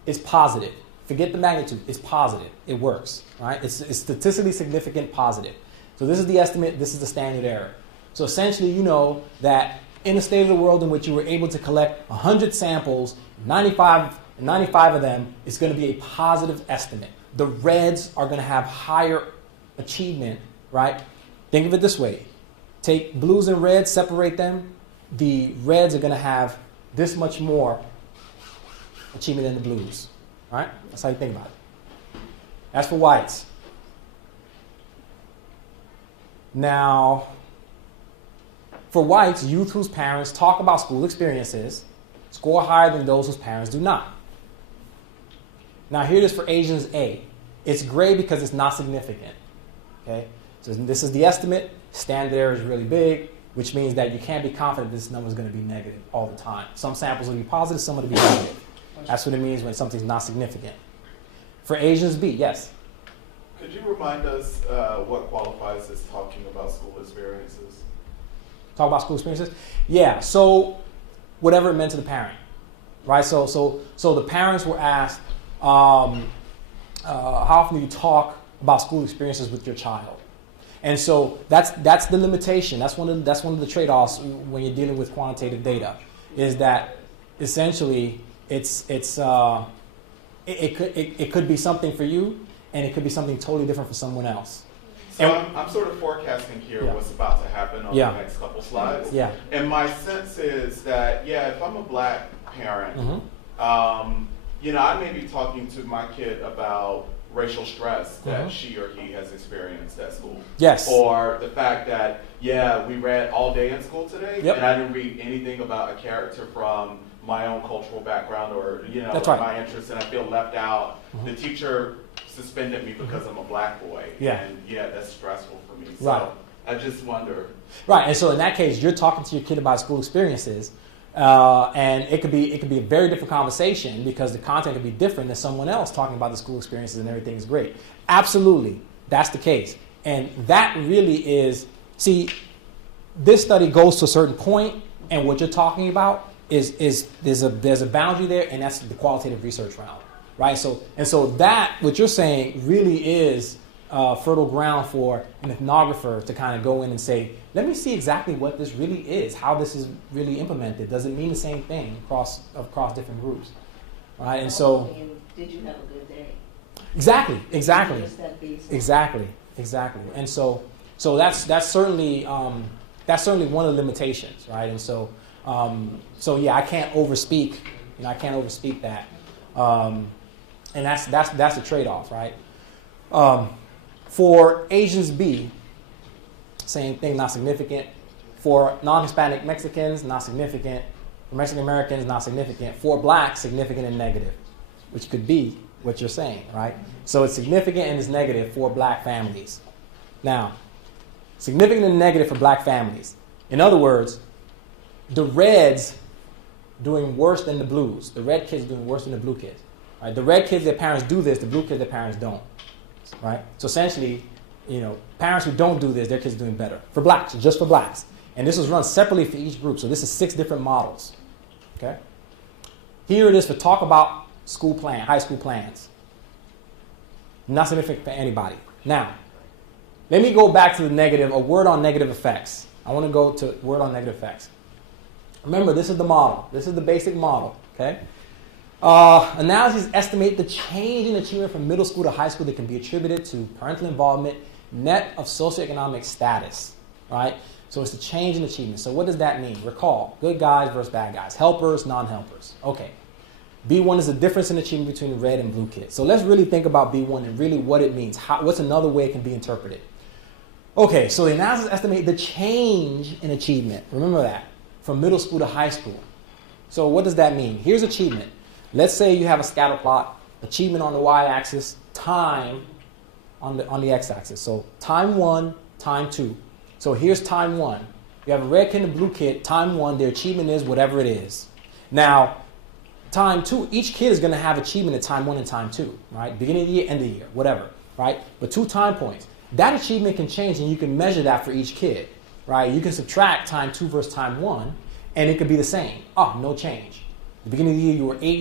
It's positive. Forget the magnitude. It's positive. It works. Right? It's statistically significant positive. So this is the estimate. This is the standard error. So essentially, you know that in a state of the world in which you were able to collect 100 samples, 95 of them, it's going to be a positive estimate. The reds are going to have higher achievement, right? Think of it this way. Take blues and reds, separate them. The reds are going to have this much more achievement than the blues. All right? That's how you think about it. As for whites. Now, for whites, youth whose parents talk about school experiences score higher than those whose parents do not. Now, here it is for Asians A. It's gray because it's not significant. Okay? So this is the estimate. Standard error is really big, which means that you can't be confident this number is going to be negative all the time. Some samples will be positive, some will be negative. That's what it means when something's not significant. For Asians B, yes? Could you remind us what qualifies as talking about school experiences? Talk about school experiences? Yeah, so whatever it meant to the parent, right? So the parents were asked, how often do you talk about school experiences with your child? And so that's the limitation. That's one of the trade-offs when you're dealing with quantitative data, is that essentially it could be something for you, and it could be something totally different for someone else. So I'm sort of forecasting here what's about to happen on the next couple slides. Yeah. And my sense is that, if I'm a black parent, I may be talking to my kid about racial stress that she or he has experienced at school. Yes. Or the fact that, we read all day in school today, and I didn't read anything about a character from my own cultural background or, That's right. my interests, and I feel left out. The teacher suspended me because I'm a black boy. Yeah. And that's stressful for me. So Right. I just wonder. Right, and so in that case, you're talking to your kid about school experiences, and it could be a very different conversation because the content could be different than someone else talking about the school experiences and everything is great. Absolutely, that's the case, and that really is. See, this study goes to a certain point, and what you're talking about is there's a boundary there, and that's the qualitative research realm, right? So that what you're saying really is fertile ground for an ethnographer to kind of go in and say, let me see exactly what this really is, how this is really implemented. Does it mean the same thing across different groups, right? And so, did you have a good day? Exactly. And so that's certainly one of the limitations, right? And so I can't overspeak. I can't overspeak that, and that's the trade-off, right? For Asians B, same thing, not significant. For non-Hispanic Mexicans, not significant. For Mexican Americans, not significant. For blacks, significant and negative, which could be what you're saying, right? So it's significant and it's negative for black families. Now, significant and negative for black families. In other words, the reds doing worse than the blues. The red kids doing worse than the blue kids. Right? The red kids, their parents do this. The blue kids, their parents don't. Right? So essentially, parents who don't do this, their kids are doing better. For blacks, just for blacks. And this was run separately for each group. So this is 6 different models. Okay? Here it is for talk about high school plans. Not significant for anybody. Now, let me go back to a word on negative effects. I want to go to word on negative effects. Remember, this is the model. This is the basic model. Okay? Analyses estimate the change in achievement from middle school to high school that can be attributed to parental involvement, net of socioeconomic status. Right? So it's the change in achievement. So what does that mean? Recall, good guys versus bad guys, helpers, non-helpers. Okay. B1 is the difference in achievement between the red and blue kids. So let's really think about B1 and really what it means. What's another way it can be interpreted? Okay, so the analysis estimate the change in achievement. Remember that, from middle school to high school. So what does that mean? Here's achievement. Let's say you have a scatter plot, achievement on the y-axis, time on the x-axis. So time 1, time 2. So here's time 1. You have a red kid and a blue kid. Time 1, their achievement is whatever it is. Now, time 2, each kid is going to have achievement at time 1 and time 2, right? Beginning of the year, end of the year, whatever, right? But 2 time points. That achievement can change, and you can measure that for each kid, right? You can subtract time 2 versus time 1, and it could be the same. Oh, no change. The beginning of the year,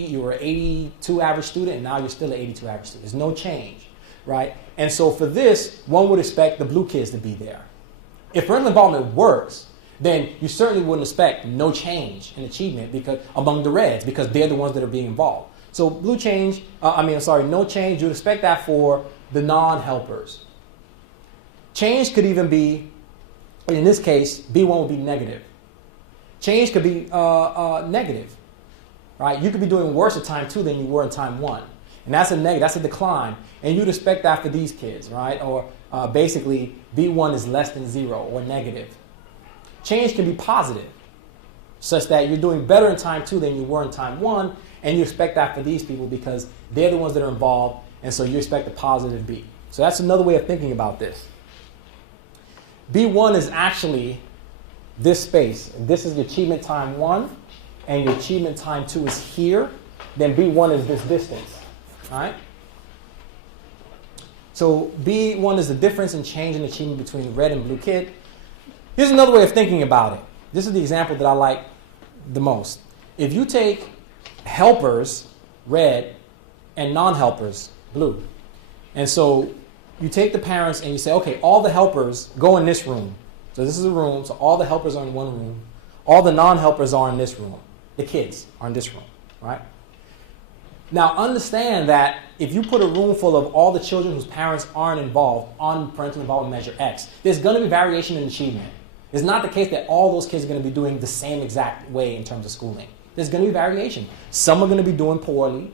you were an 82 average student, and now you're still an 82 average student. There's no change, right? And so for this, one would expect the blue kids to be there. If parental involvement works, then you certainly wouldn't expect no change in achievement among the reds, because they're the ones that are being involved. So no change, you'd expect that for the non-helpers. Change could even be, in this case, B1 would be negative. Change could be negative, right? You could be doing worse at time 2 than you were in time 1. And that's a negative, that's a decline. And you'd expect that for these kids, right? Or basically, B1 is less than 0 or negative. Change can be positive, such that you're doing better in time 2 than you were in time 1, and you expect that for these people because they're the ones that are involved, and so you expect a positive B. So that's another way of thinking about this. B1 is actually this space. This is your achievement time 1, and your achievement time 2 is here. Then B1 is this distance, all right? So B1 is the difference in change in achievement between the red and blue kid. Here's another way of thinking about it. This is the example that I like the most. If you take helpers, red, and non-helpers, blue, and so you take the parents and you say, okay, all the helpers go in this room. So this is a room, so all the helpers are in one room. All the non-helpers are in this room. The kids are in this room, right? Now understand that if you put a room full of all the children whose parents aren't involved on parental involvement measure X, there's going to be variation in achievement. It's not the case that all those kids are going to be doing the same exact way in terms of schooling. There's going to be variation. Some are going to be doing poorly.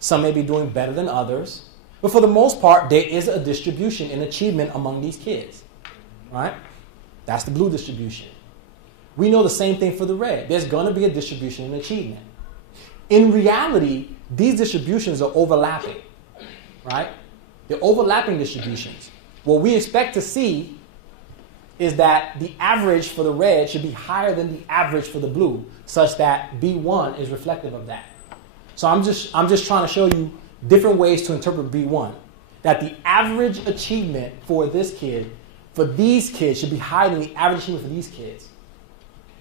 Some may be doing better than others. But for the most part, there is a distribution in achievement among these kids, right? That's the blue distribution. We know the same thing for the red. There's going to be a distribution in achievement. In reality, these distributions are overlapping, right? They're overlapping distributions. What we expect to see is that the average for the red should be higher than the average for the blue, such that B1 is reflective of that. So I'm just trying to show you different ways to interpret B1. That the average achievement for this kid, for these kids, should be higher than the average achievement for these kids.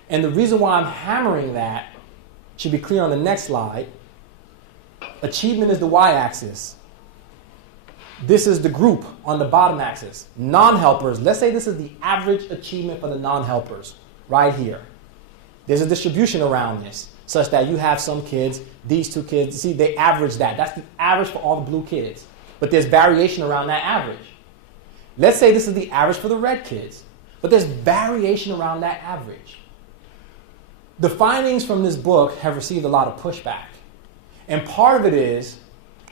And the reason why I'm hammering that should be clear on the next slide. Achievement is the y-axis. This is the group on the bottom axis. Non-helpers, let's say this is the average achievement for the non-helpers, right here. There's a distribution around this, such that you have some kids, these two kids, see, they average that. That's the average for all the blue kids. But there's variation around that average. Let's say this is the average for the red kids, but there's variation around that average. The findings from this book have received a lot of pushback. And part of it is,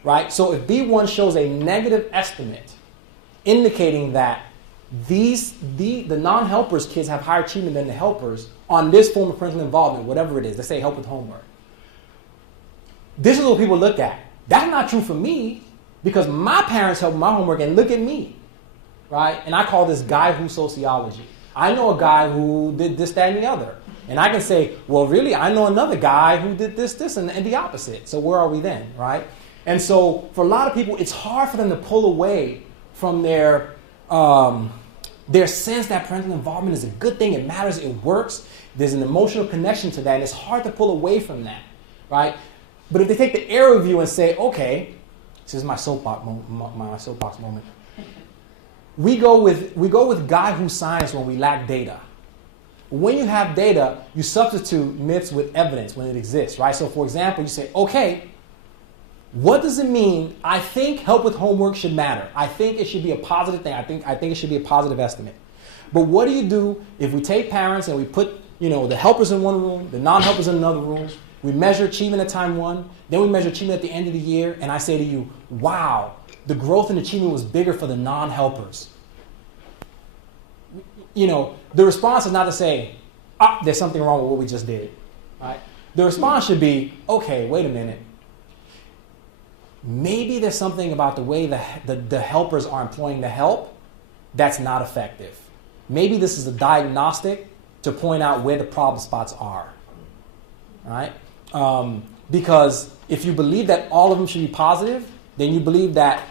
right, so if B1 shows a negative estimate, indicating that the non-helpers kids have higher achievement than the helpers on this form of parental involvement, whatever it is, let's say help with homework. This is what people look at. That's not true for me, because my parents help with my homework, and look at me, right? And I call this guy who sociology. I know a guy who did this, that, and the other. And I can say, well, really, I know another guy who did this, and the opposite. So where are we then, right? And so for a lot of people, it's hard for them to pull away from their sense that parental involvement is a good thing. It matters. It works. There's an emotional connection to that, and it's hard to pull away from that, right? But if they take the error view and say, okay, this is my soapbox moment. We go with guy who science when we lack data. When you have data, you substitute myths with evidence when it exists, right? So for example, you say, okay, what does it mean? I think help with homework should matter. I think it should be a positive thing. I think it should be a positive estimate. But what do you do if we take parents and we put, the helpers in one room, the non-helpers in another room, we measure achievement at time one, then we measure achievement at the end of the year, and I say to you, wow, the growth in achievement was bigger for the non-helpers. The response is not to say, there's something wrong with what we just did, right? The response should be, okay, wait a minute. Maybe there's something about the way the helpers are employing the help that's not effective. Maybe this is a diagnostic to point out where the problem spots are, right? Because if you believe that all of them should be positive, then you believe that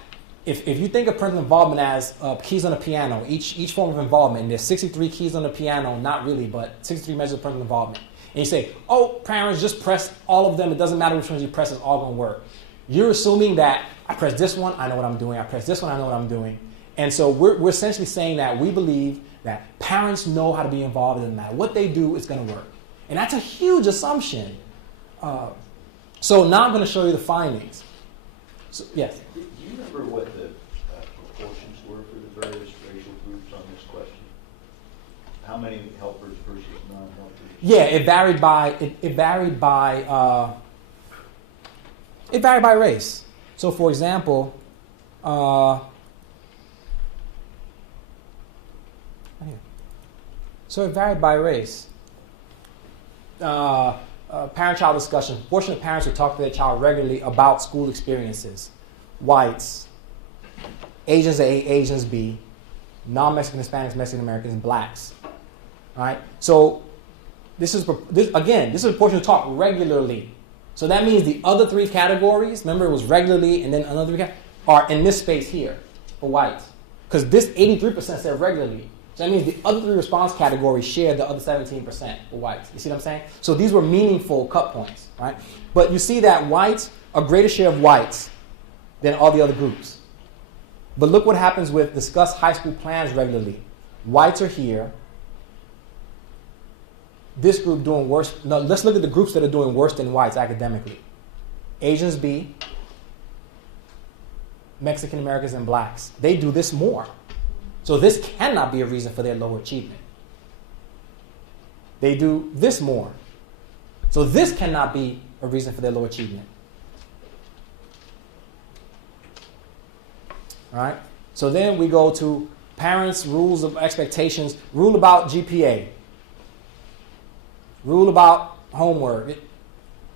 if you think of parental involvement as keys on a piano, each form of involvement, and there's 63 keys on the piano, not really, but 63 measures of parental involvement, and you say, oh, parents, just press all of them, it doesn't matter which ones you press, it's all going to work. You're assuming that I press this one, I know what I'm doing, I press this one, I know what I'm doing. And so we're essentially saying that we believe that parents know how to be involved, it doesn't matter what they do, it's going to work. And that's a huge assumption. So now I'm going to show you the findings. So, yes? Do you remember what the proportions were for the various racial groups on this question? How many helpers versus non-helpers? Yeah, it varied by race. So, for example, so it varied by race. Parent-child discussion. A portion of parents would talk to their child regularly about school experiences. Whites, Asians A, Asians B, non-Mexican Hispanics, Mexican Americans, blacks. All right. So this is a portion to talk regularly. So that means the other three categories, remember it was regularly and then another three are in this space here for whites. Because this 83% said regularly. So that means the other three response categories share the other 17% for whites. You see what I'm saying? So these were meaningful cut points, right? But you see that whites, a greater share of whites than all the other groups. But look what happens with discuss high school plans regularly. Whites are here. This group doing worse. No, let's look at the groups that are doing worse than whites academically. Asians B, Mexican Americans, and blacks. They do this more. So this cannot be a reason for their lower achievement. They do this more. So this cannot be a reason for their low achievement. All right? So then we go to parents' rules of expectations, rule about GPA, rule about homework.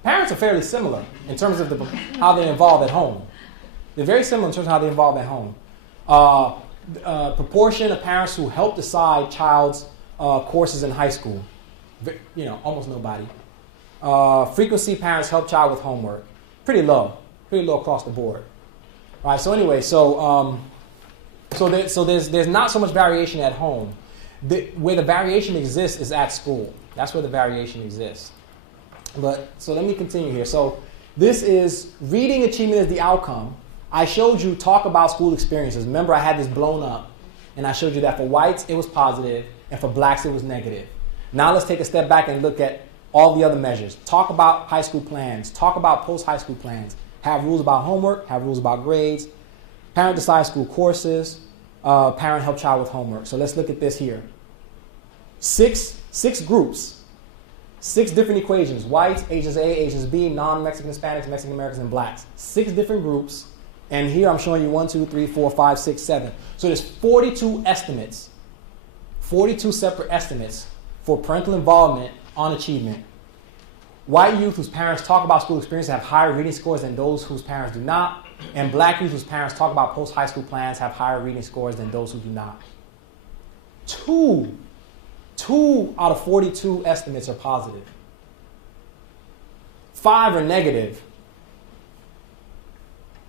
Parents are fairly similar in terms of how they involve at home. They're very similar in terms of how they involve at home. Proportion of parents who help decide child's courses in high school, almost nobody. Frequency parents help child with homework, pretty low across the board. All right. So anyway, so there's not so much variation at home. Where the variation exists is at school. That's where the variation exists. So let me continue here. So this is reading achievement as the outcome. I showed you talk about school experiences. Remember, I had this blown up, and I showed you that for whites, it was positive, and for blacks, it was negative. Now let's take a step back and look at all the other measures. Talk about high school plans. Talk about post-high school plans. Have rules about homework. Have rules about grades. Parent decide school courses. Parent help child with homework. So let's look at this here. Six groups. 6 different equations. Whites, Asians A, Asians B, non-Mexican Hispanics, Mexican Americans, and blacks. 6 different groups. And here I'm showing you 1, 2, 3, 4, 5, 6, 7. So there's 42 estimates, 42 separate estimates for parental involvement on achievement. White youth whose parents talk about school experience have higher reading scores than those whose parents do not. And black youth whose parents talk about post-high school plans have higher reading scores than those who do not. 2 2 out of 42 estimates are positive. 5 are negative.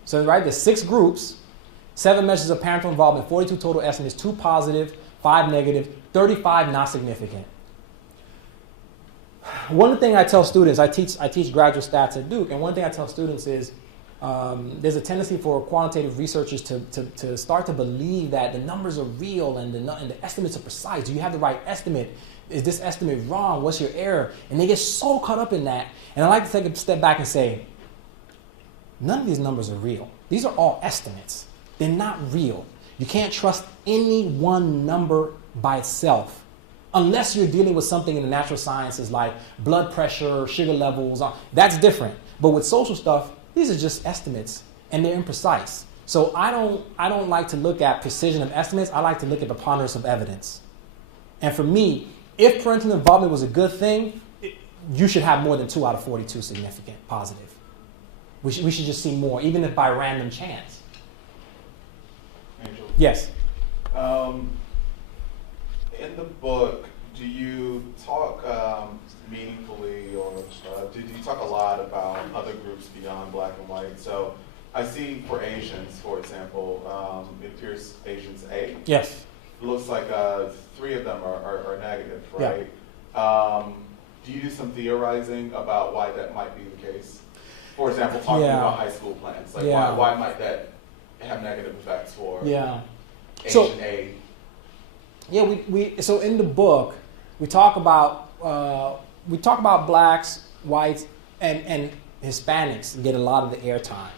So, right, there's 6 groups, 7 measures of parental involvement, 42 total estimates, 2 positive, 5 negative, 35 not significant. One thing I tell students, I teach graduate stats at Duke, and one thing I tell students is there's a tendency for quantitative researchers to start to believe that the numbers are real and the estimates are precise. Do you have the right estimate? Is this estimate wrong? What's your error? And they get so caught up in that. And I like to take a step back and say, none of these numbers are real. These are all estimates. They're not real. You can't trust any one number by itself unless you're dealing with something in the natural sciences like blood pressure, sugar levels. That's different. But with social stuff, these are just estimates, and they're imprecise. So I don't like to look at precision of estimates. I like to look at preponderance of evidence. And for me, if parental involvement was a good thing, you should have more than 2 out of 42 significant, positive. We should just see more, even if by random chance. Angel? Yes? In the book, do you talk meaningfully, or do you talk a lot about other groups beyond black and white? So I see for Asians, for example, it appears Asians A. Yes. It looks like 3 of them are negative, right? Yeah. Do you do some theorizing about why that might be the case? For example, talking about high school plans, like why might that have negative effects for Asian A? Yeah, so in the book we talk about blacks, whites, and Hispanics get a lot of the airtime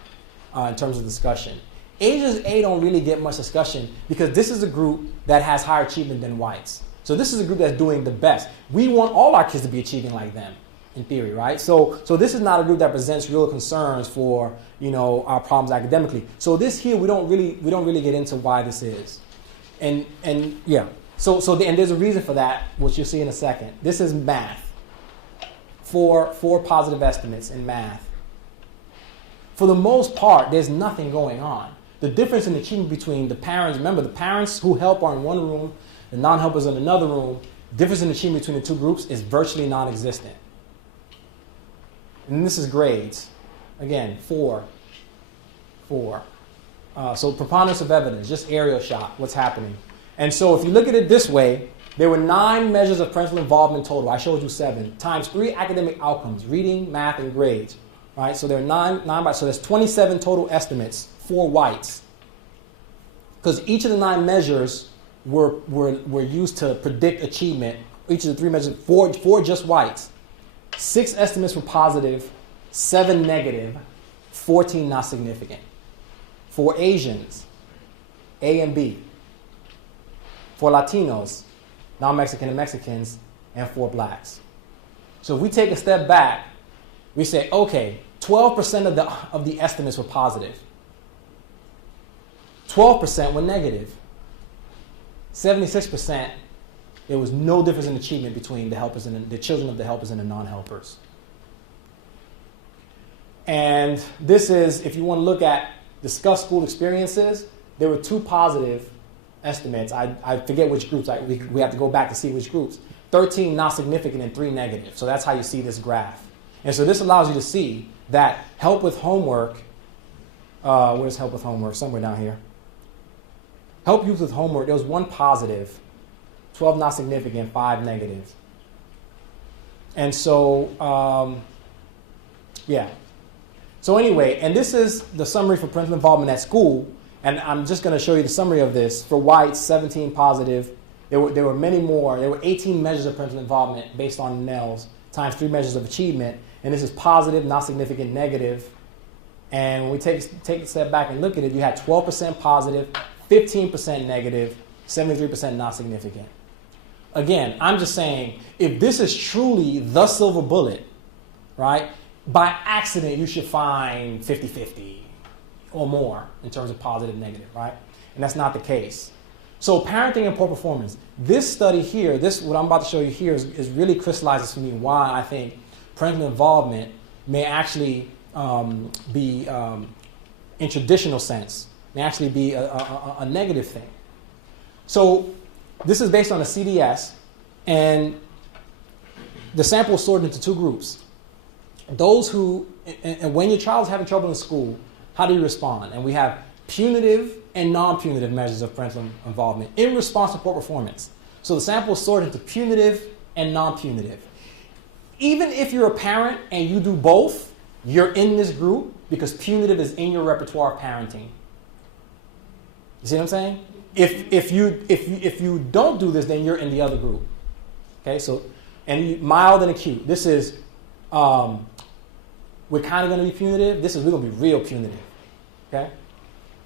in terms of discussion. Asians A don't really get much discussion because this is a group that has higher achievement than whites. So this is a group that's doing the best. We want all our kids to be achieving like them, in theory, right? So this is not a group that presents real concerns for our problems academically. So this here we don't really get into why this is, and yeah. So and there's a reason for that, which you'll see in a second. This is math. 4 positive estimates in math. For the most part, there's nothing going on. The difference in achievement between the parents, remember the parents who help are in one room, the non-helpers are in another room. Difference in achievement between the 2 groups is virtually non-existent. And this is grades. Again, 4. So preponderance of evidence, just aerial shot, what's happening. And so if you look at it this way, there were 9 measures of parental involvement total. I showed you 7 times 3 academic outcomes: reading, math, and grades. Right? So there are 9. So there's 27 total estimates for whites, because each of the 9 measures were used to predict achievement. Each of the 3 measures for just whites. 6 estimates were positive, 7 negative, 14 not significant. For Asians, A and B. For Latinos, non-Mexican and Mexicans, and for blacks. So if we take a step back, we say, okay, 12% of the estimates were positive. 12% were negative. 76%, there was no difference in achievement between the helpers and the children of the helpers and the non-helpers. And this is, if you want to look at discuss school experiences, there were 2 positive estimates. I forget which groups. We have to go back to see which groups. 13 not significant and 3 negative. So that's how you see this graph. And so this allows you to see that help with homework, where's help with homework? Somewhere down here. Help youth with homework, there was 1 positive, 12 not significant, 5 negative. And so, yeah. So anyway, and this is the summary for parental involvement at school. And I'm just going to show you the summary of this. For whites, 17 positive. There were many more. There were 18 measures of parental involvement based on Nels, times 3 measures of achievement. And this is positive, not significant, negative. And when we take a step back and look at it, you had 12% positive, 15% negative, 73% not significant. Again, I'm just saying, if this is truly the silver bullet, right, by accident you should find 50-50 or more in terms of positive, negative, right? And that's not the case. So parenting and poor performance. This study here, what I'm about to show you here is really crystallizes for me why I think parental involvement may actually be, in traditional sense, may actually be a negative thing. So this is based on a CDS, And the sample is sorted into two groups. Those who, and when your child is having trouble in school, how do you respond? And we have punitive and non-punitive measures of parental involvement in response to poor performance. So the sample is sorted into punitive and non-punitive. Even if you're a parent and you do both, you're in this group because punitive is in your repertoire of parenting. You see what I'm saying? If you don't do this, then you're in the other group. Okay, so mild and acute. This is we're kind of going to be punitive. We're going to be real punitive. Okay,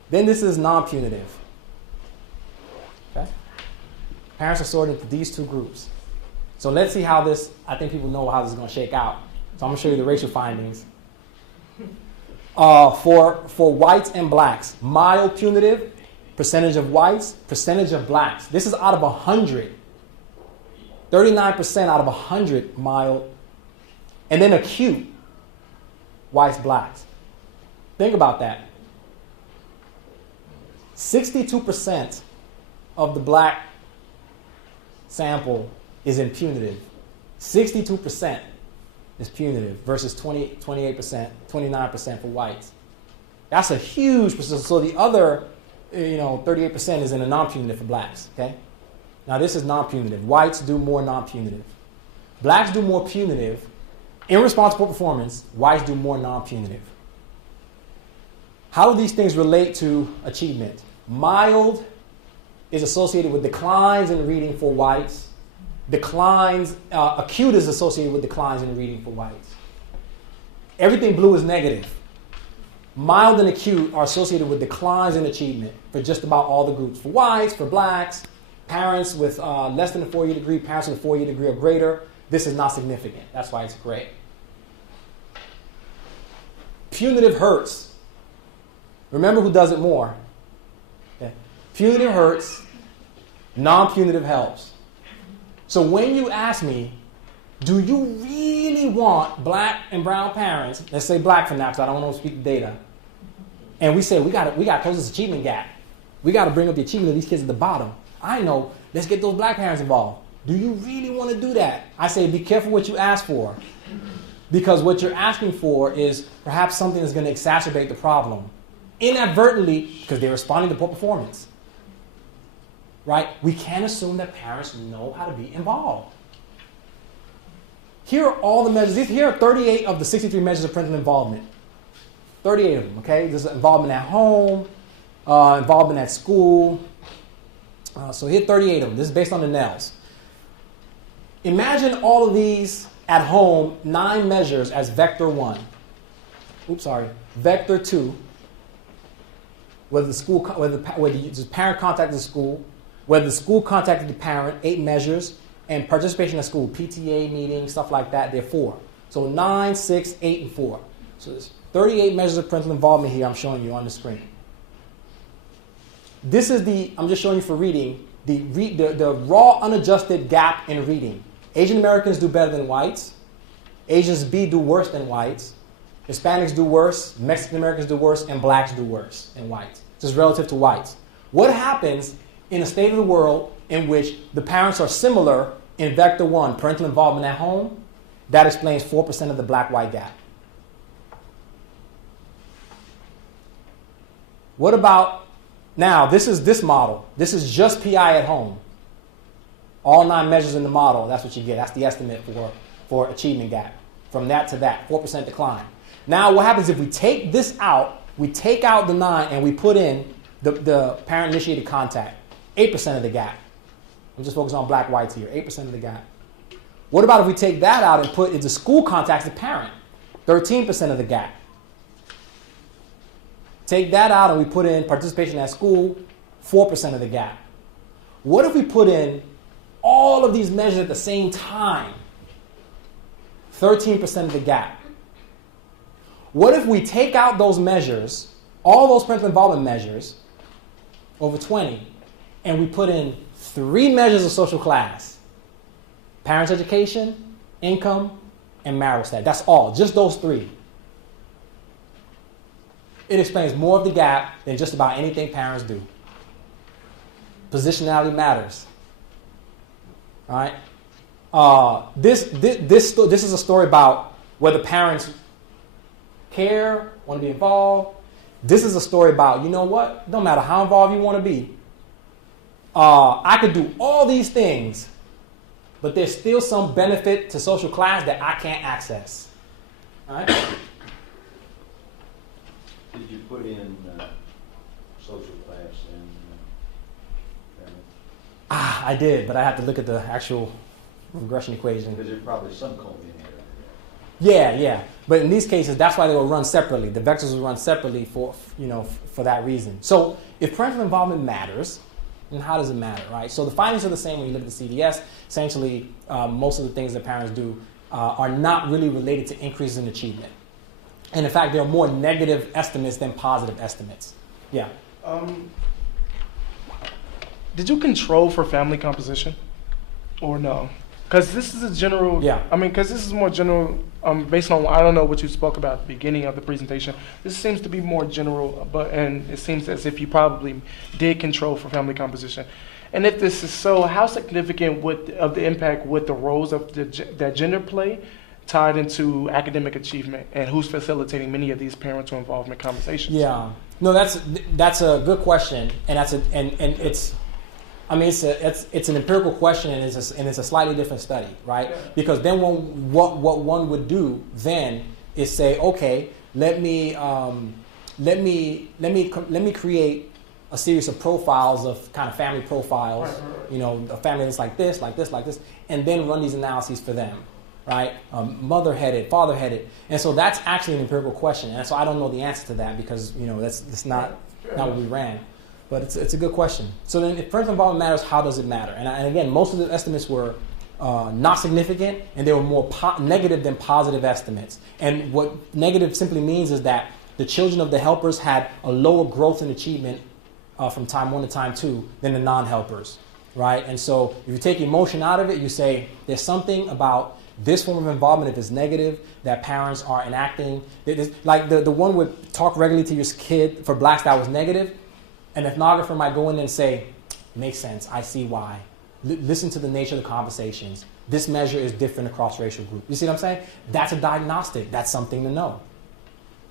then this is non-punitive. Okay, parents are sorted into these two groups. So let's see how this. I think people know how this is going to shake out. So I'm going to show you the racial findings. For whites and blacks, mild punitive, percentage of whites, percentage of blacks. This is out of 100. 39% out of 100 mild. And then acute, whites, blacks. Think about that. 62% of the black sample is in punitive. 62% is punitive versus 28%, 29% for whites. That's a huge percentage. So the other, 38% is in a non-punitive for blacks. Okay. Now this is non-punitive. Whites do more non-punitive. Blacks do more punitive. In response to poor performance, whites do more non-punitive. How do these things relate to achievement? Mild is associated with declines in reading for whites. Acute is associated with declines in reading for whites. Everything blue is negative. Mild and acute are associated with declines in achievement for just about all the groups. For whites, for blacks, parents with less than a 4-year degree, parents with a 4-year degree or greater, this is not significant. That's why it's gray. Punitive hurts. Remember who does it more. Okay. Punitive hurts, non-punitive helps. So when you ask me, do you really want black and brown parents, let's say black for now because I don't want to speak the data, and we say we got to close this achievement gap. We got to bring up the achievement of these kids at the bottom. I know, let's get those black parents involved. Do you really want to do that? I say be careful what you ask for. Because what you're asking for is perhaps something that's going to exacerbate the problem. Inadvertently, because they're responding to poor performance. Right? We can't assume that parents know how to be involved. Here are all the measures. Here are 38 of the 63 measures of parental involvement. 38 of them, okay? There's involvement at home, involvement at school. So here are 38 of them. This is based on the NELs. Imagine all of these at home, 9 measures as vector 1. Vector 2. Whether the parent contacted the school, whether the school contacted the parent, 8 measures, and participation at school, PTA meetings, stuff like that, they're 4. So 9, 6, 8, and 4. So there's 38 measures of parental involvement here I'm showing you on the screen. This is I'm just showing you for reading, the raw unadjusted gap in reading. Asian Americans do better than whites. Asians B do worse than whites. Hispanics do worse. Mexican Americans do worse. And blacks do worse than whites. Just relative to whites. What happens in a state of the world in which the parents are similar in vector 1, parental involvement at home? That explains 4% of the black-white gap. What about, now this is this model. This is just PI at home. All 9 measures in the model, that's what you get. That's the estimate for achievement gap. From that to that, 4% decline. Now what happens if we take this out, we take out the 9 and we put in the parent-initiated contact, 8% of the gap. I'm just focusing on black-whites here, 8% of the gap. What about if we take that out and put into school contacts the parent, 13% of the gap. Take that out and we put in participation at school, 4% of the gap. What if we put in all of these measures at the same time? 13% of the gap. What if we take out those measures, all those parental involvement measures, over 20, and we put in 3 measures of social class? Parents' education, income, and marital status. That's all, just those 3. It explains more of the gap than just about anything parents do. Positionality matters. All right? This is a story about whether parents care, want to be involved. This is a story about, you know what? Don't matter how involved you want to be. I could do all these things, but there's still some benefit to social class that I can't access. All right? Did you put in social class and I did, but I have to look at the actual regression equation. because there's probably some collinearity Yeah. But in these cases, that's why they will run separately. The vectors will run separately for that reason. So if parental involvement matters, then how does it matter, right? So the findings are the same when you look at the CDS. Essentially, most of the things that parents do are not really related to increases in achievement. And in fact, there are more negative estimates than positive estimates. Yeah. Did you control for family composition or no? Because this is a general, Yeah. I mean, because this is more general, based on, I don't know what you spoke about at the beginning of the presentation. This seems to be more general, and it seems as if you probably did control for family composition. And if this is so, how significant of the impact would the roles of that gender play tied into academic achievement, and who's facilitating many of these parental involvement conversations? Yeah. No, that's a good question, and it's an empirical question, and it's a slightly different study, right? Yeah. Because then what one would do then is say, okay, let me create a series of profiles of kind of family profiles, Right. you know, a family that's like this, and then run these analyses for them, right? Mother-headed, father-headed, and so that's actually an empirical question, and so I don't know the answer to that because that's not what we ran. But it's a good question. So then if parental involvement matters, how does it matter? And again, most of the estimates were not significant, and they were more negative than positive estimates. And what negative simply means is that the children of the helpers had a lower growth in achievement from time 1 to time 2 than the non-helpers, right? And so if you take emotion out of it, you say there's something about this form of involvement, if it's negative, that parents are enacting. Like the one would talk regularly to your kid for blacks that was negative. An ethnographer might go in and say, makes sense, I see why. Listen to the nature of the conversations. This measure is different across racial groups. You see what I'm saying? That's a diagnostic. That's something to know.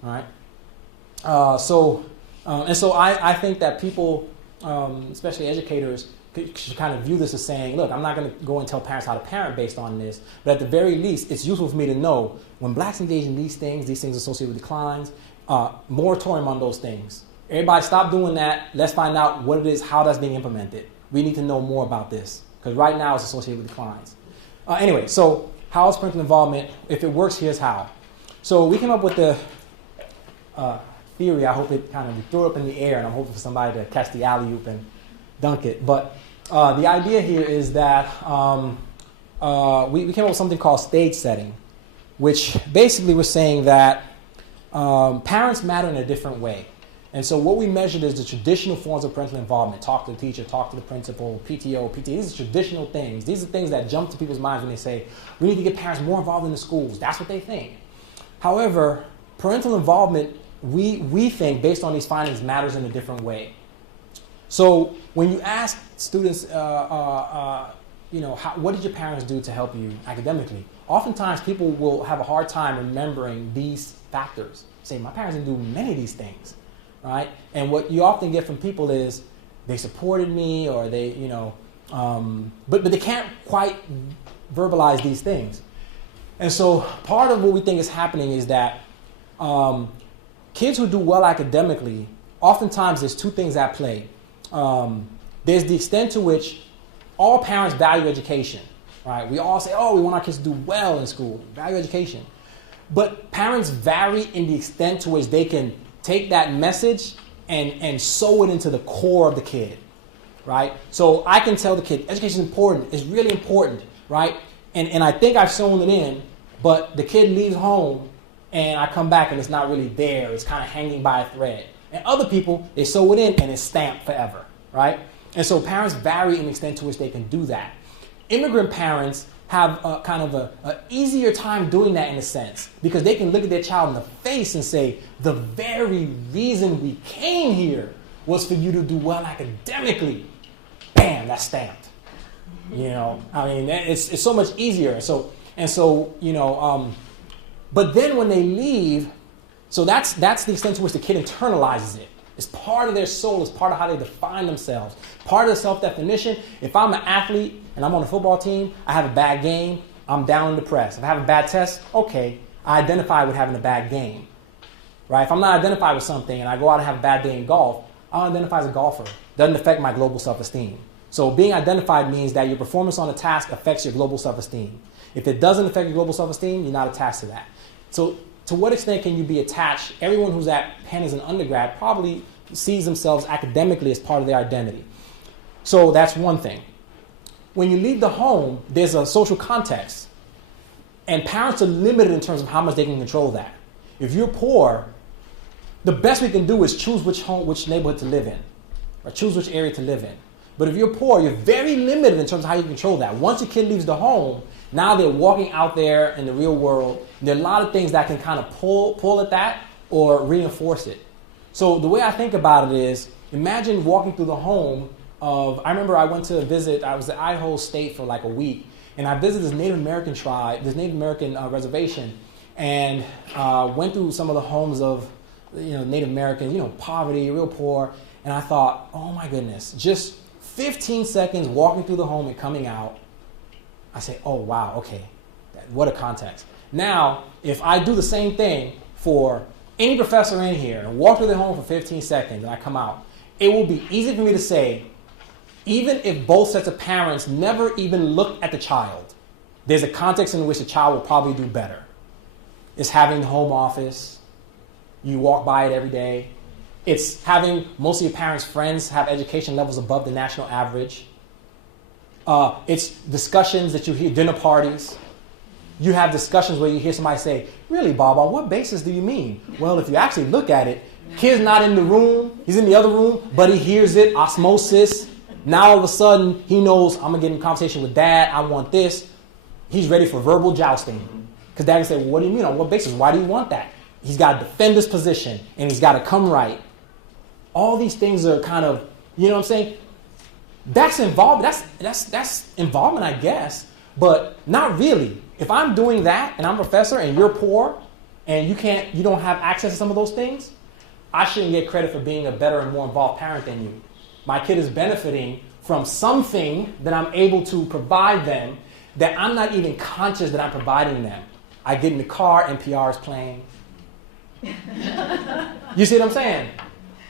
All right? So I think that people, especially educators, should kind of view this as saying, look, I'm not going to go and tell parents how to parent based on this, but at the very least, it's useful for me to know when blacks engage in these things associated with declines, moratorium on those things. Everybody stop doing that. Let's find out what it is, how that's being implemented. We need to know more about this because right now it's associated with declines. Anyway, so how is parental involvement? If it works, here's how. So we came up with the theory. I hope it kind of threw it up in the air, and I'm hoping for somebody to catch the alley-oop and dunk it. But the idea here is that we came up with something called stage setting, which basically was saying that parents matter in a different way. And so what we measured is the traditional forms of parental involvement. Talk to the teacher, talk to the principal, PTO, PTA. These are traditional things. These are things that jump to people's minds when they say, we need to get parents more involved in the schools. That's what they think. However, parental involvement, we think, based on these findings, matters in a different way. So when you ask students, what did your parents do to help you academically? Oftentimes people will have a hard time remembering these factors. Say, my parents didn't do many of these things. Right? And what you often get from people is they supported me, or they, but they can't quite verbalize these things. And so part of what we think is happening is that kids who do well academically, oftentimes there's two things at play. There's the extent to which all parents value education. Right? We all say, we want our kids to do well in school, value education. But parents vary in the extent to which they can take that message and sew it into the core of the kid, right? So I can tell the kid, education is important, it's really important, right? And I think I've sewn it in, but the kid leaves home and I come back and it's not really there, it's kind of hanging by a thread. And other people, they sew it in and it's stamped forever, right? And so parents vary in the extent to which they can do that. Immigrant parents have a kind of an easier time doing that in a sense, because they can look at their child in the face and say, the very reason we came here was for you to do well academically. Bam, that's stamped, You know, I mean, it's so much easier. So, you know, but then when they leave, so that's the extent to which the kid internalizes it. It's part of their soul. It's part of how they define themselves. Part of the self-definition. If I'm an athlete and I'm on a football team, I have a bad game, I'm down and depressed. If I have a bad test, okay, I identify with having a bad game. Right? If I'm not identified with something and I go out and have a bad day in golf, I'll identify as a golfer. Doesn't affect my global self-esteem. So being identified means that your performance on a task affects your global self-esteem. If it doesn't affect your global self-esteem, you're not attached to that. So to what extent can you be attached? Everyone who's at Penn as an undergrad probably sees themselves academically as part of their identity. So that's one thing. When you leave the home, there's a social context. And parents are limited in terms of how much they can control that. If you're poor, the best we can do is choose which neighborhood to live in, or choose which area to live in. But if you're poor, you're very limited in terms of how you control that. Once your kid leaves the home, now they're walking out there in the real world. There are a lot of things that can kind of pull at that or reinforce it. So the way I think about it is, imagine walking through the home of, I remember I went to visit, I was at Idaho State for like a week, and I visited this Native American tribe, this Native American reservation, and went through some of the homes of, you know, Native Americans, you know, poverty, real poor, and I thought, oh my goodness, just 15 seconds walking through the home and coming out, I say, oh wow, okay, what a context. Now, if I do the same thing for any professor in here and walk through their home for 15 seconds and I come out, it will be easy for me to say, even if both sets of parents never even look at the child, there's a context in which the child will probably do better. It's having the home office. You walk by it every day. It's having most of your parents' friends have education levels above the national average. It's discussions that you hear, dinner parties. You have discussions where you hear somebody say, really, Bob, on what basis do you mean? Well, if you actually look at it, kid's not in the room, he's in the other room, but he hears it, osmosis. Now all of a sudden, he knows, I'm going to get in a conversation with dad, I want this. He's ready for verbal jousting. Because dad can say, well, what do you mean? On what basis? Why do you want that? He's got to defend his position, and he's got to come right. All these things are kind of, you know what I'm saying? That's involvement. That's involvement, I guess, but not really. If I'm doing that and I'm a professor and you're poor and you don't have access to some of those things, I shouldn't get credit for being a better and more involved parent than you. My kid is benefiting from something that I'm able to provide them that I'm not even conscious that I'm providing them. I get in the car, NPR is playing. You see what I'm saying?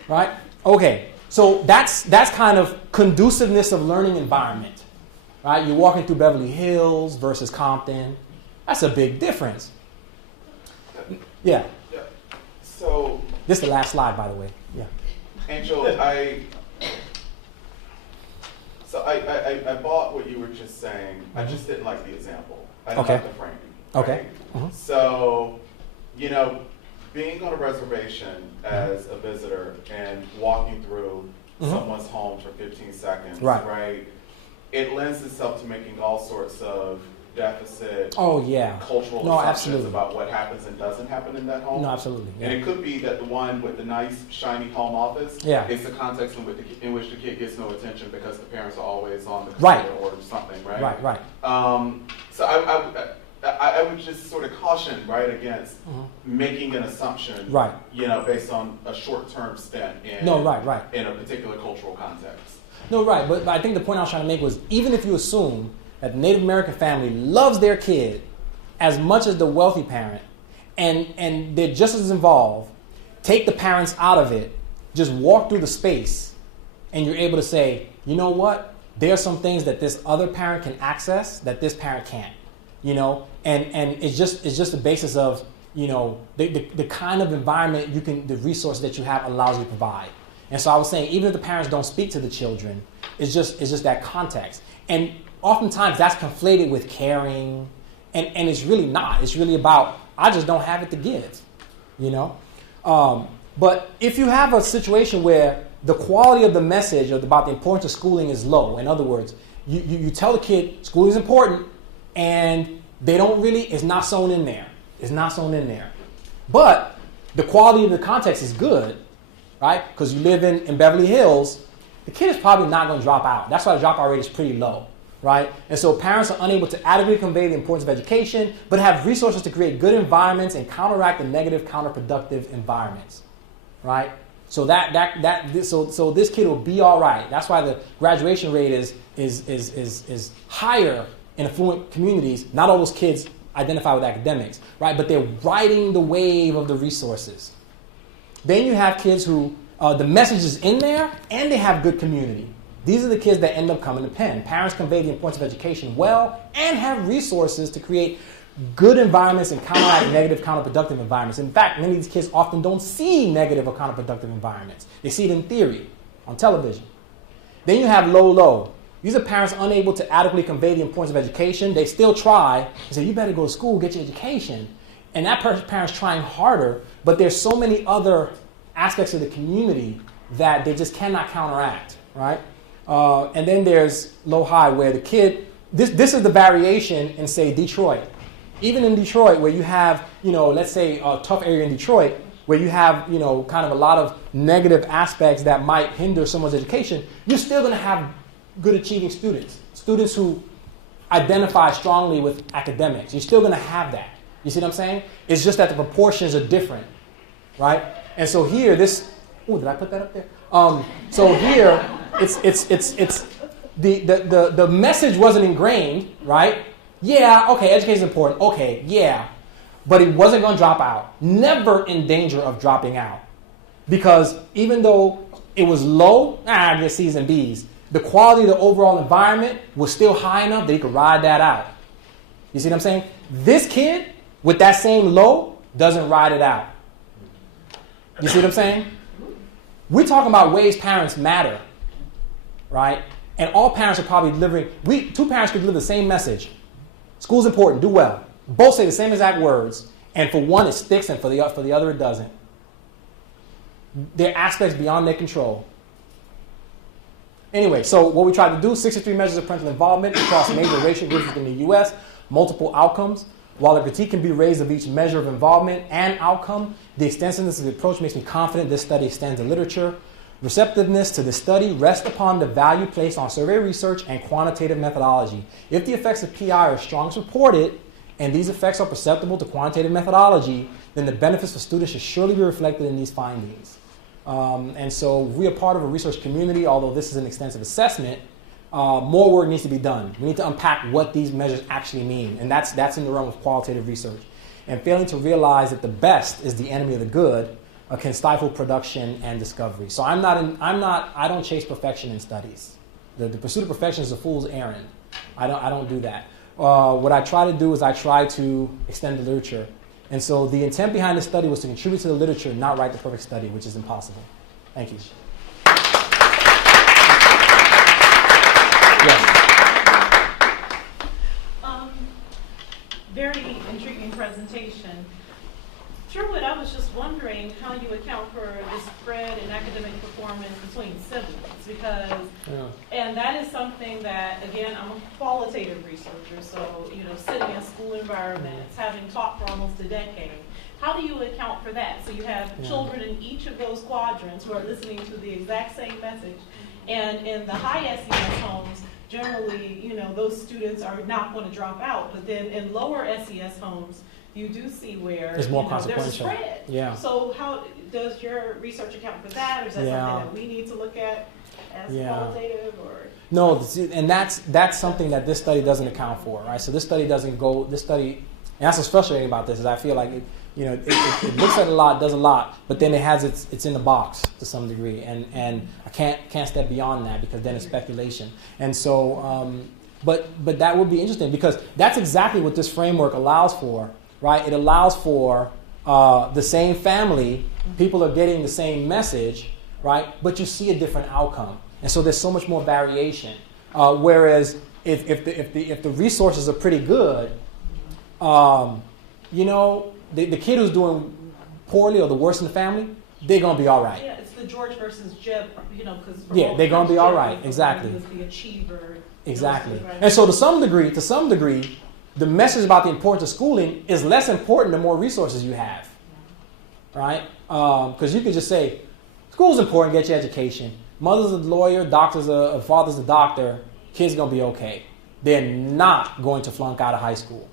Right? Okay. So that's kind of conduciveness of learning environment. Right? You're walking through Beverly Hills versus Compton. That's a big difference. Yeah. So this is the last slide, by the way. Yeah. Angel, I bought what you were just saying. I just didn't like the example. I didn't like the framing. Okay. Right? So, you know, being on a reservation as a visitor and walking through someone's home for 15 seconds, right? It lends itself to making all sorts of deficit, cultural assumptions about what happens and doesn't happen in that home. No, absolutely. Yeah. And it could be that the one with the nice, shiny home office is the context in which the kid gets no attention because the parents are always on the computer or something, right? Right. So I would just sort of caution, right, against making an assumption, you know, based on a short-term stint in a particular cultural context. No, right, but I think the point I was trying to make was, even if you assume that the Native American family loves their kid as much as the wealthy parent, and they're just as involved, take the parents out of it, just walk through the space, and you're able to say, you know what, there are some things that this other parent can access that this parent can't. You know, and it's just the basis of, you know, the kind of environment the resource that you have allows you to provide. And so I was saying, even if the parents don't speak to the children, it's just that context. And oftentimes that's conflated with caring, and it's really not. It's really about, I just don't have it to give, you know. But if you have a situation where the quality of the message about the importance of schooling is low, in other words, you tell the kid schooling is important, and they don't really, it's not sewn in there. It's not sewn in there. But the quality of the context is good, right? Because you live in Beverly Hills, the kid is probably not going to drop out. That's why the dropout rate is pretty low. right? And so parents are unable to adequately convey the importance of education, but have resources to create good environments and counteract the negative, counterproductive environments, right? So so this kid will be all right. That's why the graduation rate is higher in affluent communities. Not all those kids identify with academics, right? But they're riding the wave of the resources. Then you have kids who the message is in there and they have good community. These are the kids that end up coming to Penn. Parents convey the importance of education well and have resources to create good environments and counteract negative, counterproductive environments. In fact, many of these kids often don't see negative or counterproductive environments. They see it in theory, on television. Then you have low. These are parents unable to adequately convey the importance of education. They still try and say, you better go to school, get your education. And that parent's trying harder, but there's so many other aspects of the community that they just cannot counteract, right? And then there's low-high, where the kid, this is the variation in, say, Detroit. Even in Detroit, where you have, let's say a tough area in Detroit, where you have, kind of a lot of negative aspects that might hinder someone's education, you're still going to have good achieving students who identify strongly with academics. You're still going to have that. You see what I'm saying? It's just that the proportions are different, right? And so here, did I put that up there? So here, it's the message wasn't ingrained, right? Yeah, okay, education is important. Okay, yeah. But he wasn't going to drop out. Never in danger of dropping out. Because even though it was low, I get C's and B's, the quality of the overall environment was still high enough that he could ride that out. You see what I'm saying? This kid, with that same low, doesn't ride it out. You see what I'm saying? We're talking about ways parents matter, right? And all parents are probably delivering, two parents could deliver the same message. School's important, do well. Both say the same exact words, and for one it sticks, and for the other it doesn't. There are aspects beyond their control. Anyway, so what we tried to do, 63 measures of parental involvement across major racial groups within the U.S., multiple outcomes. While a critique can be raised of each measure of involvement and outcome, the extensiveness of the approach makes me confident this study extends the literature. Receptiveness to the study rests upon the value placed on survey research and quantitative methodology. If the effects of PI are strong as reported, and these effects are perceptible to quantitative methodology, then the benefits for students should surely be reflected in these findings. And so we are part of a research community, although this is an extensive assessment. More work needs to be done. We need to unpack what these measures actually mean, and that's in the realm of qualitative research. And failing to realize that the best is the enemy of the good can stifle production and discovery. So I don't chase perfection in studies. The pursuit of perfection is a fool's errand. I don't do that. What I try to do is I try to extend the literature. And so the intent behind the study was to contribute to the literature, not write the perfect study, which is impossible. Thank you. Yes. Very intriguing presentation. Through it, I was just wondering how you account for the spread in academic performance between siblings, because, and that is something that, again, I'm a qualitative researcher, so, sitting in school environments, having taught for almost a decade, how do you account for that? So you have children in each of those quadrants who are listening to the exact same message, and in the high SES homes, generally, those students are not going to drop out, but then in lower SES homes, you do see where it's more there's a consequential. spread. Yeah. So how does your research account for that, or is that something that we need to look at as qualitative, or? No, and that's something that this study doesn't account for, right? So this study and that's what's frustrating about this, is I feel like it looks at a lot, does a lot, but then it's in the box to some degree, and I can't step beyond that, because then it's speculation. And so, but that would be interesting, because that's exactly what this framework allows for. Right? It allows for the same family, people are getting the same message, right? But you see a different outcome. And so there's so much more variation. Whereas if the resources are pretty good, the kid who's doing poorly or the worst in the family, they're going to be all right. Yeah, it's the George versus Jeb, because they're going to be all right. Exactly. He was the achiever. Exactly. And so to some degree, the message about the importance of schooling is less important the more resources you have, right? Because you could just say, school's important, get your education. Mother's a lawyer, father's a doctor, kid's going to be okay. they're not going to flunk out of high school.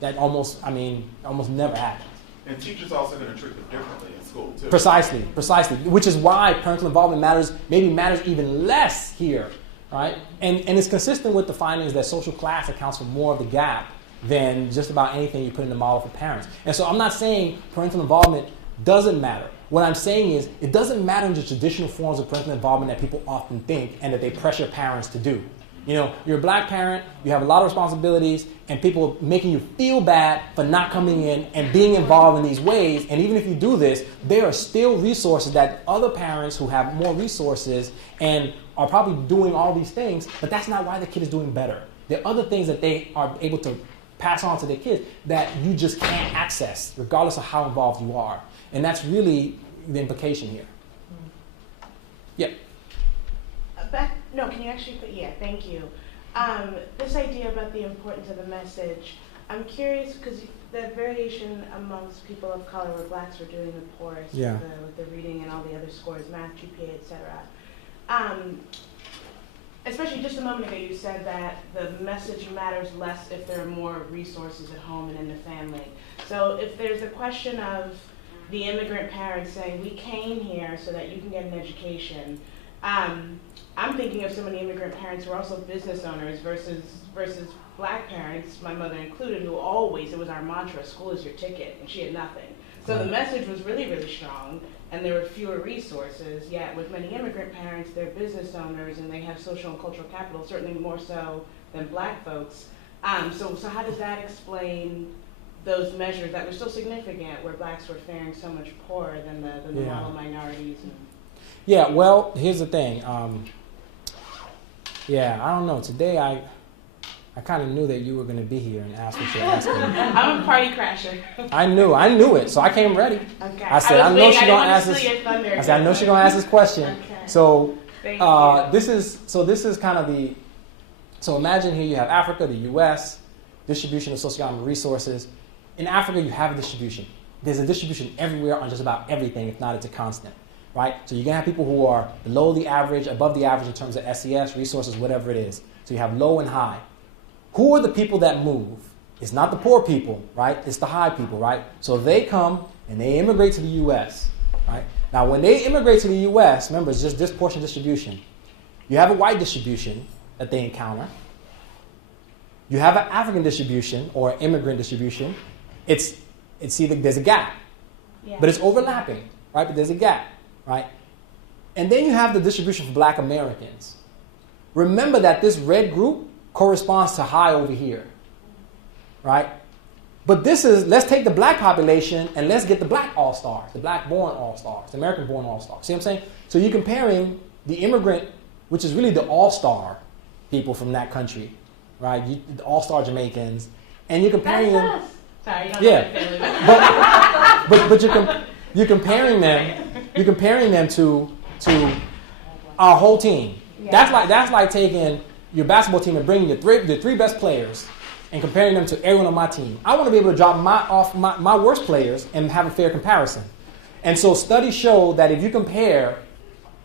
That almost never happens. And teachers also going to treat them differently in school, too. Precisely. Which is why parental involvement matters even less here, right? And it's consistent with the findings that social class accounts for more of the gap than just about anything you put in the model for parents. And so I'm not saying parental involvement doesn't matter. What I'm saying is it doesn't matter in the traditional forms of parental involvement that people often think and that they pressure parents to do. You know, you're a black parent, you have a lot of responsibilities, and people making you feel bad for not coming in and being involved in these ways. And even if you do this, there are still resources that other parents who have more resources and are probably doing all these things, but that's not why the kid is doing better. There are other things that they are able to pass on to their kids that you just can't access, regardless of how involved you are. And that's really the implication here. Yeah. Can you actually put, thank you. This idea about the importance of the message, I'm curious because the variation amongst people of color where blacks were doing the poorest with the reading and all the other scores, math, GPA, etc. Especially just a moment ago you said that the message matters less if there are more resources at home and in the family. So if there's a question of the immigrant parents saying, we came here so that you can get an education, I'm thinking of so many immigrant parents who are also business owners versus black parents, my mother included, who always, it was our mantra, school is your ticket, and she had nothing. So the message was really, really strong, and there were fewer resources, yet with many immigrant parents, they're business owners, and they have social and cultural capital, certainly more so than black folks. So how does that explain those measures that were still significant, where blacks were faring so much poorer than the model minorities? Yeah, well, here's the thing. I don't know. Today I kind of knew that you were going to be here and ask what you're asking. I'm a party crasher. I knew it, so I came ready. Okay. I said, I know she's going to ask this. I said, I know she's going to ask this question. Okay. So Thank you. this is kind of the. So imagine here you have Africa, the U.S., distribution of socioeconomic resources. In Africa, you have a distribution. There's a distribution everywhere on just about everything. If not, it's a constant. Right? So you're going to have people who are below the average, above the average in terms of SES, resources, whatever it is. So you have low and high. Who are the people that move? It's not the poor people, right? It's the high people, right? So they come and they immigrate to the U.S., right? Now, when they immigrate to the U.S., remember, it's just disproportionate distribution. You have a white distribution that they encounter. You have an African distribution or immigrant distribution. It's either there's a gap, but it's overlapping, right? But there's a gap. Right? And then you have the distribution for black Americans. Remember that this red group corresponds to high over here. Right? But let's take the black population and let's get the black all-stars, the black-born all-stars, the American-born all-stars. See what I'm saying? So you're comparing the immigrant, which is really the all-star people from that country, right? The all-star Jamaicans, and you're comparing them. Us. Sorry, you don't know but you're comparing them. You're comparing them to our whole team. Yeah. That's like taking your basketball team and bringing the three best players and comparing them to everyone on my team. I want to be able to drop my worst players and have a fair comparison. And so studies show that if you compare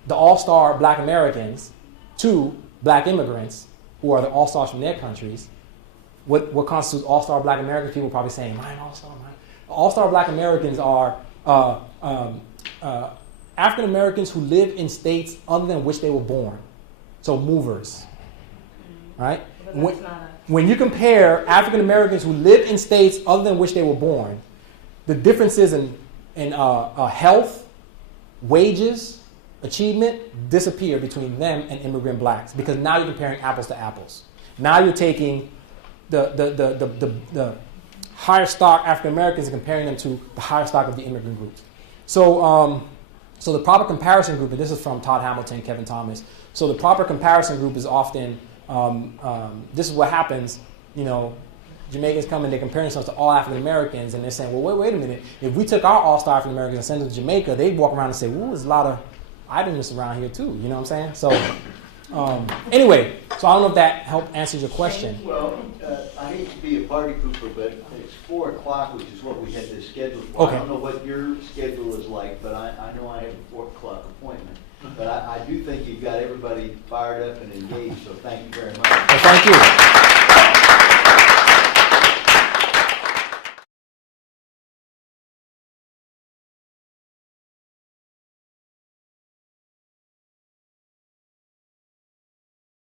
the all-star black Americans to black immigrants, who are the all-stars from their countries, what constitutes all-star black Americans? People are probably saying, mine all-star, mine. All-star black Americans are African Americans who live in states other than which they were born. So movers, right? When you compare African Americans who live in states other than which they were born, the differences in health, wages, achievement disappear between them and immigrant blacks, because now you're comparing apples to apples. Now you're taking the higher stock African Americans and comparing them to the higher stock of the immigrant groups. So the proper comparison group, and this is from Todd Hamilton, Kevin Thomas. So the proper comparison group is often, this is what happens, Jamaicans come and they're comparing themselves to all African Americans, and they're saying, well, wait a minute. If we took our all-star African Americans and sent them to Jamaica, they'd walk around and say, ooh, there's a lot of idleness around here too. You know what I'm saying? So anyway, so I don't know if that helped answer your question. Well, I hate to be a party pooper, but it's 4 o'clock, which is what we had this scheduled for. Okay. I don't know what your schedule is like, but I know I have a 4 o'clock appointment. But I do think you've got everybody fired up and engaged, so thank you very much. Well, thank you.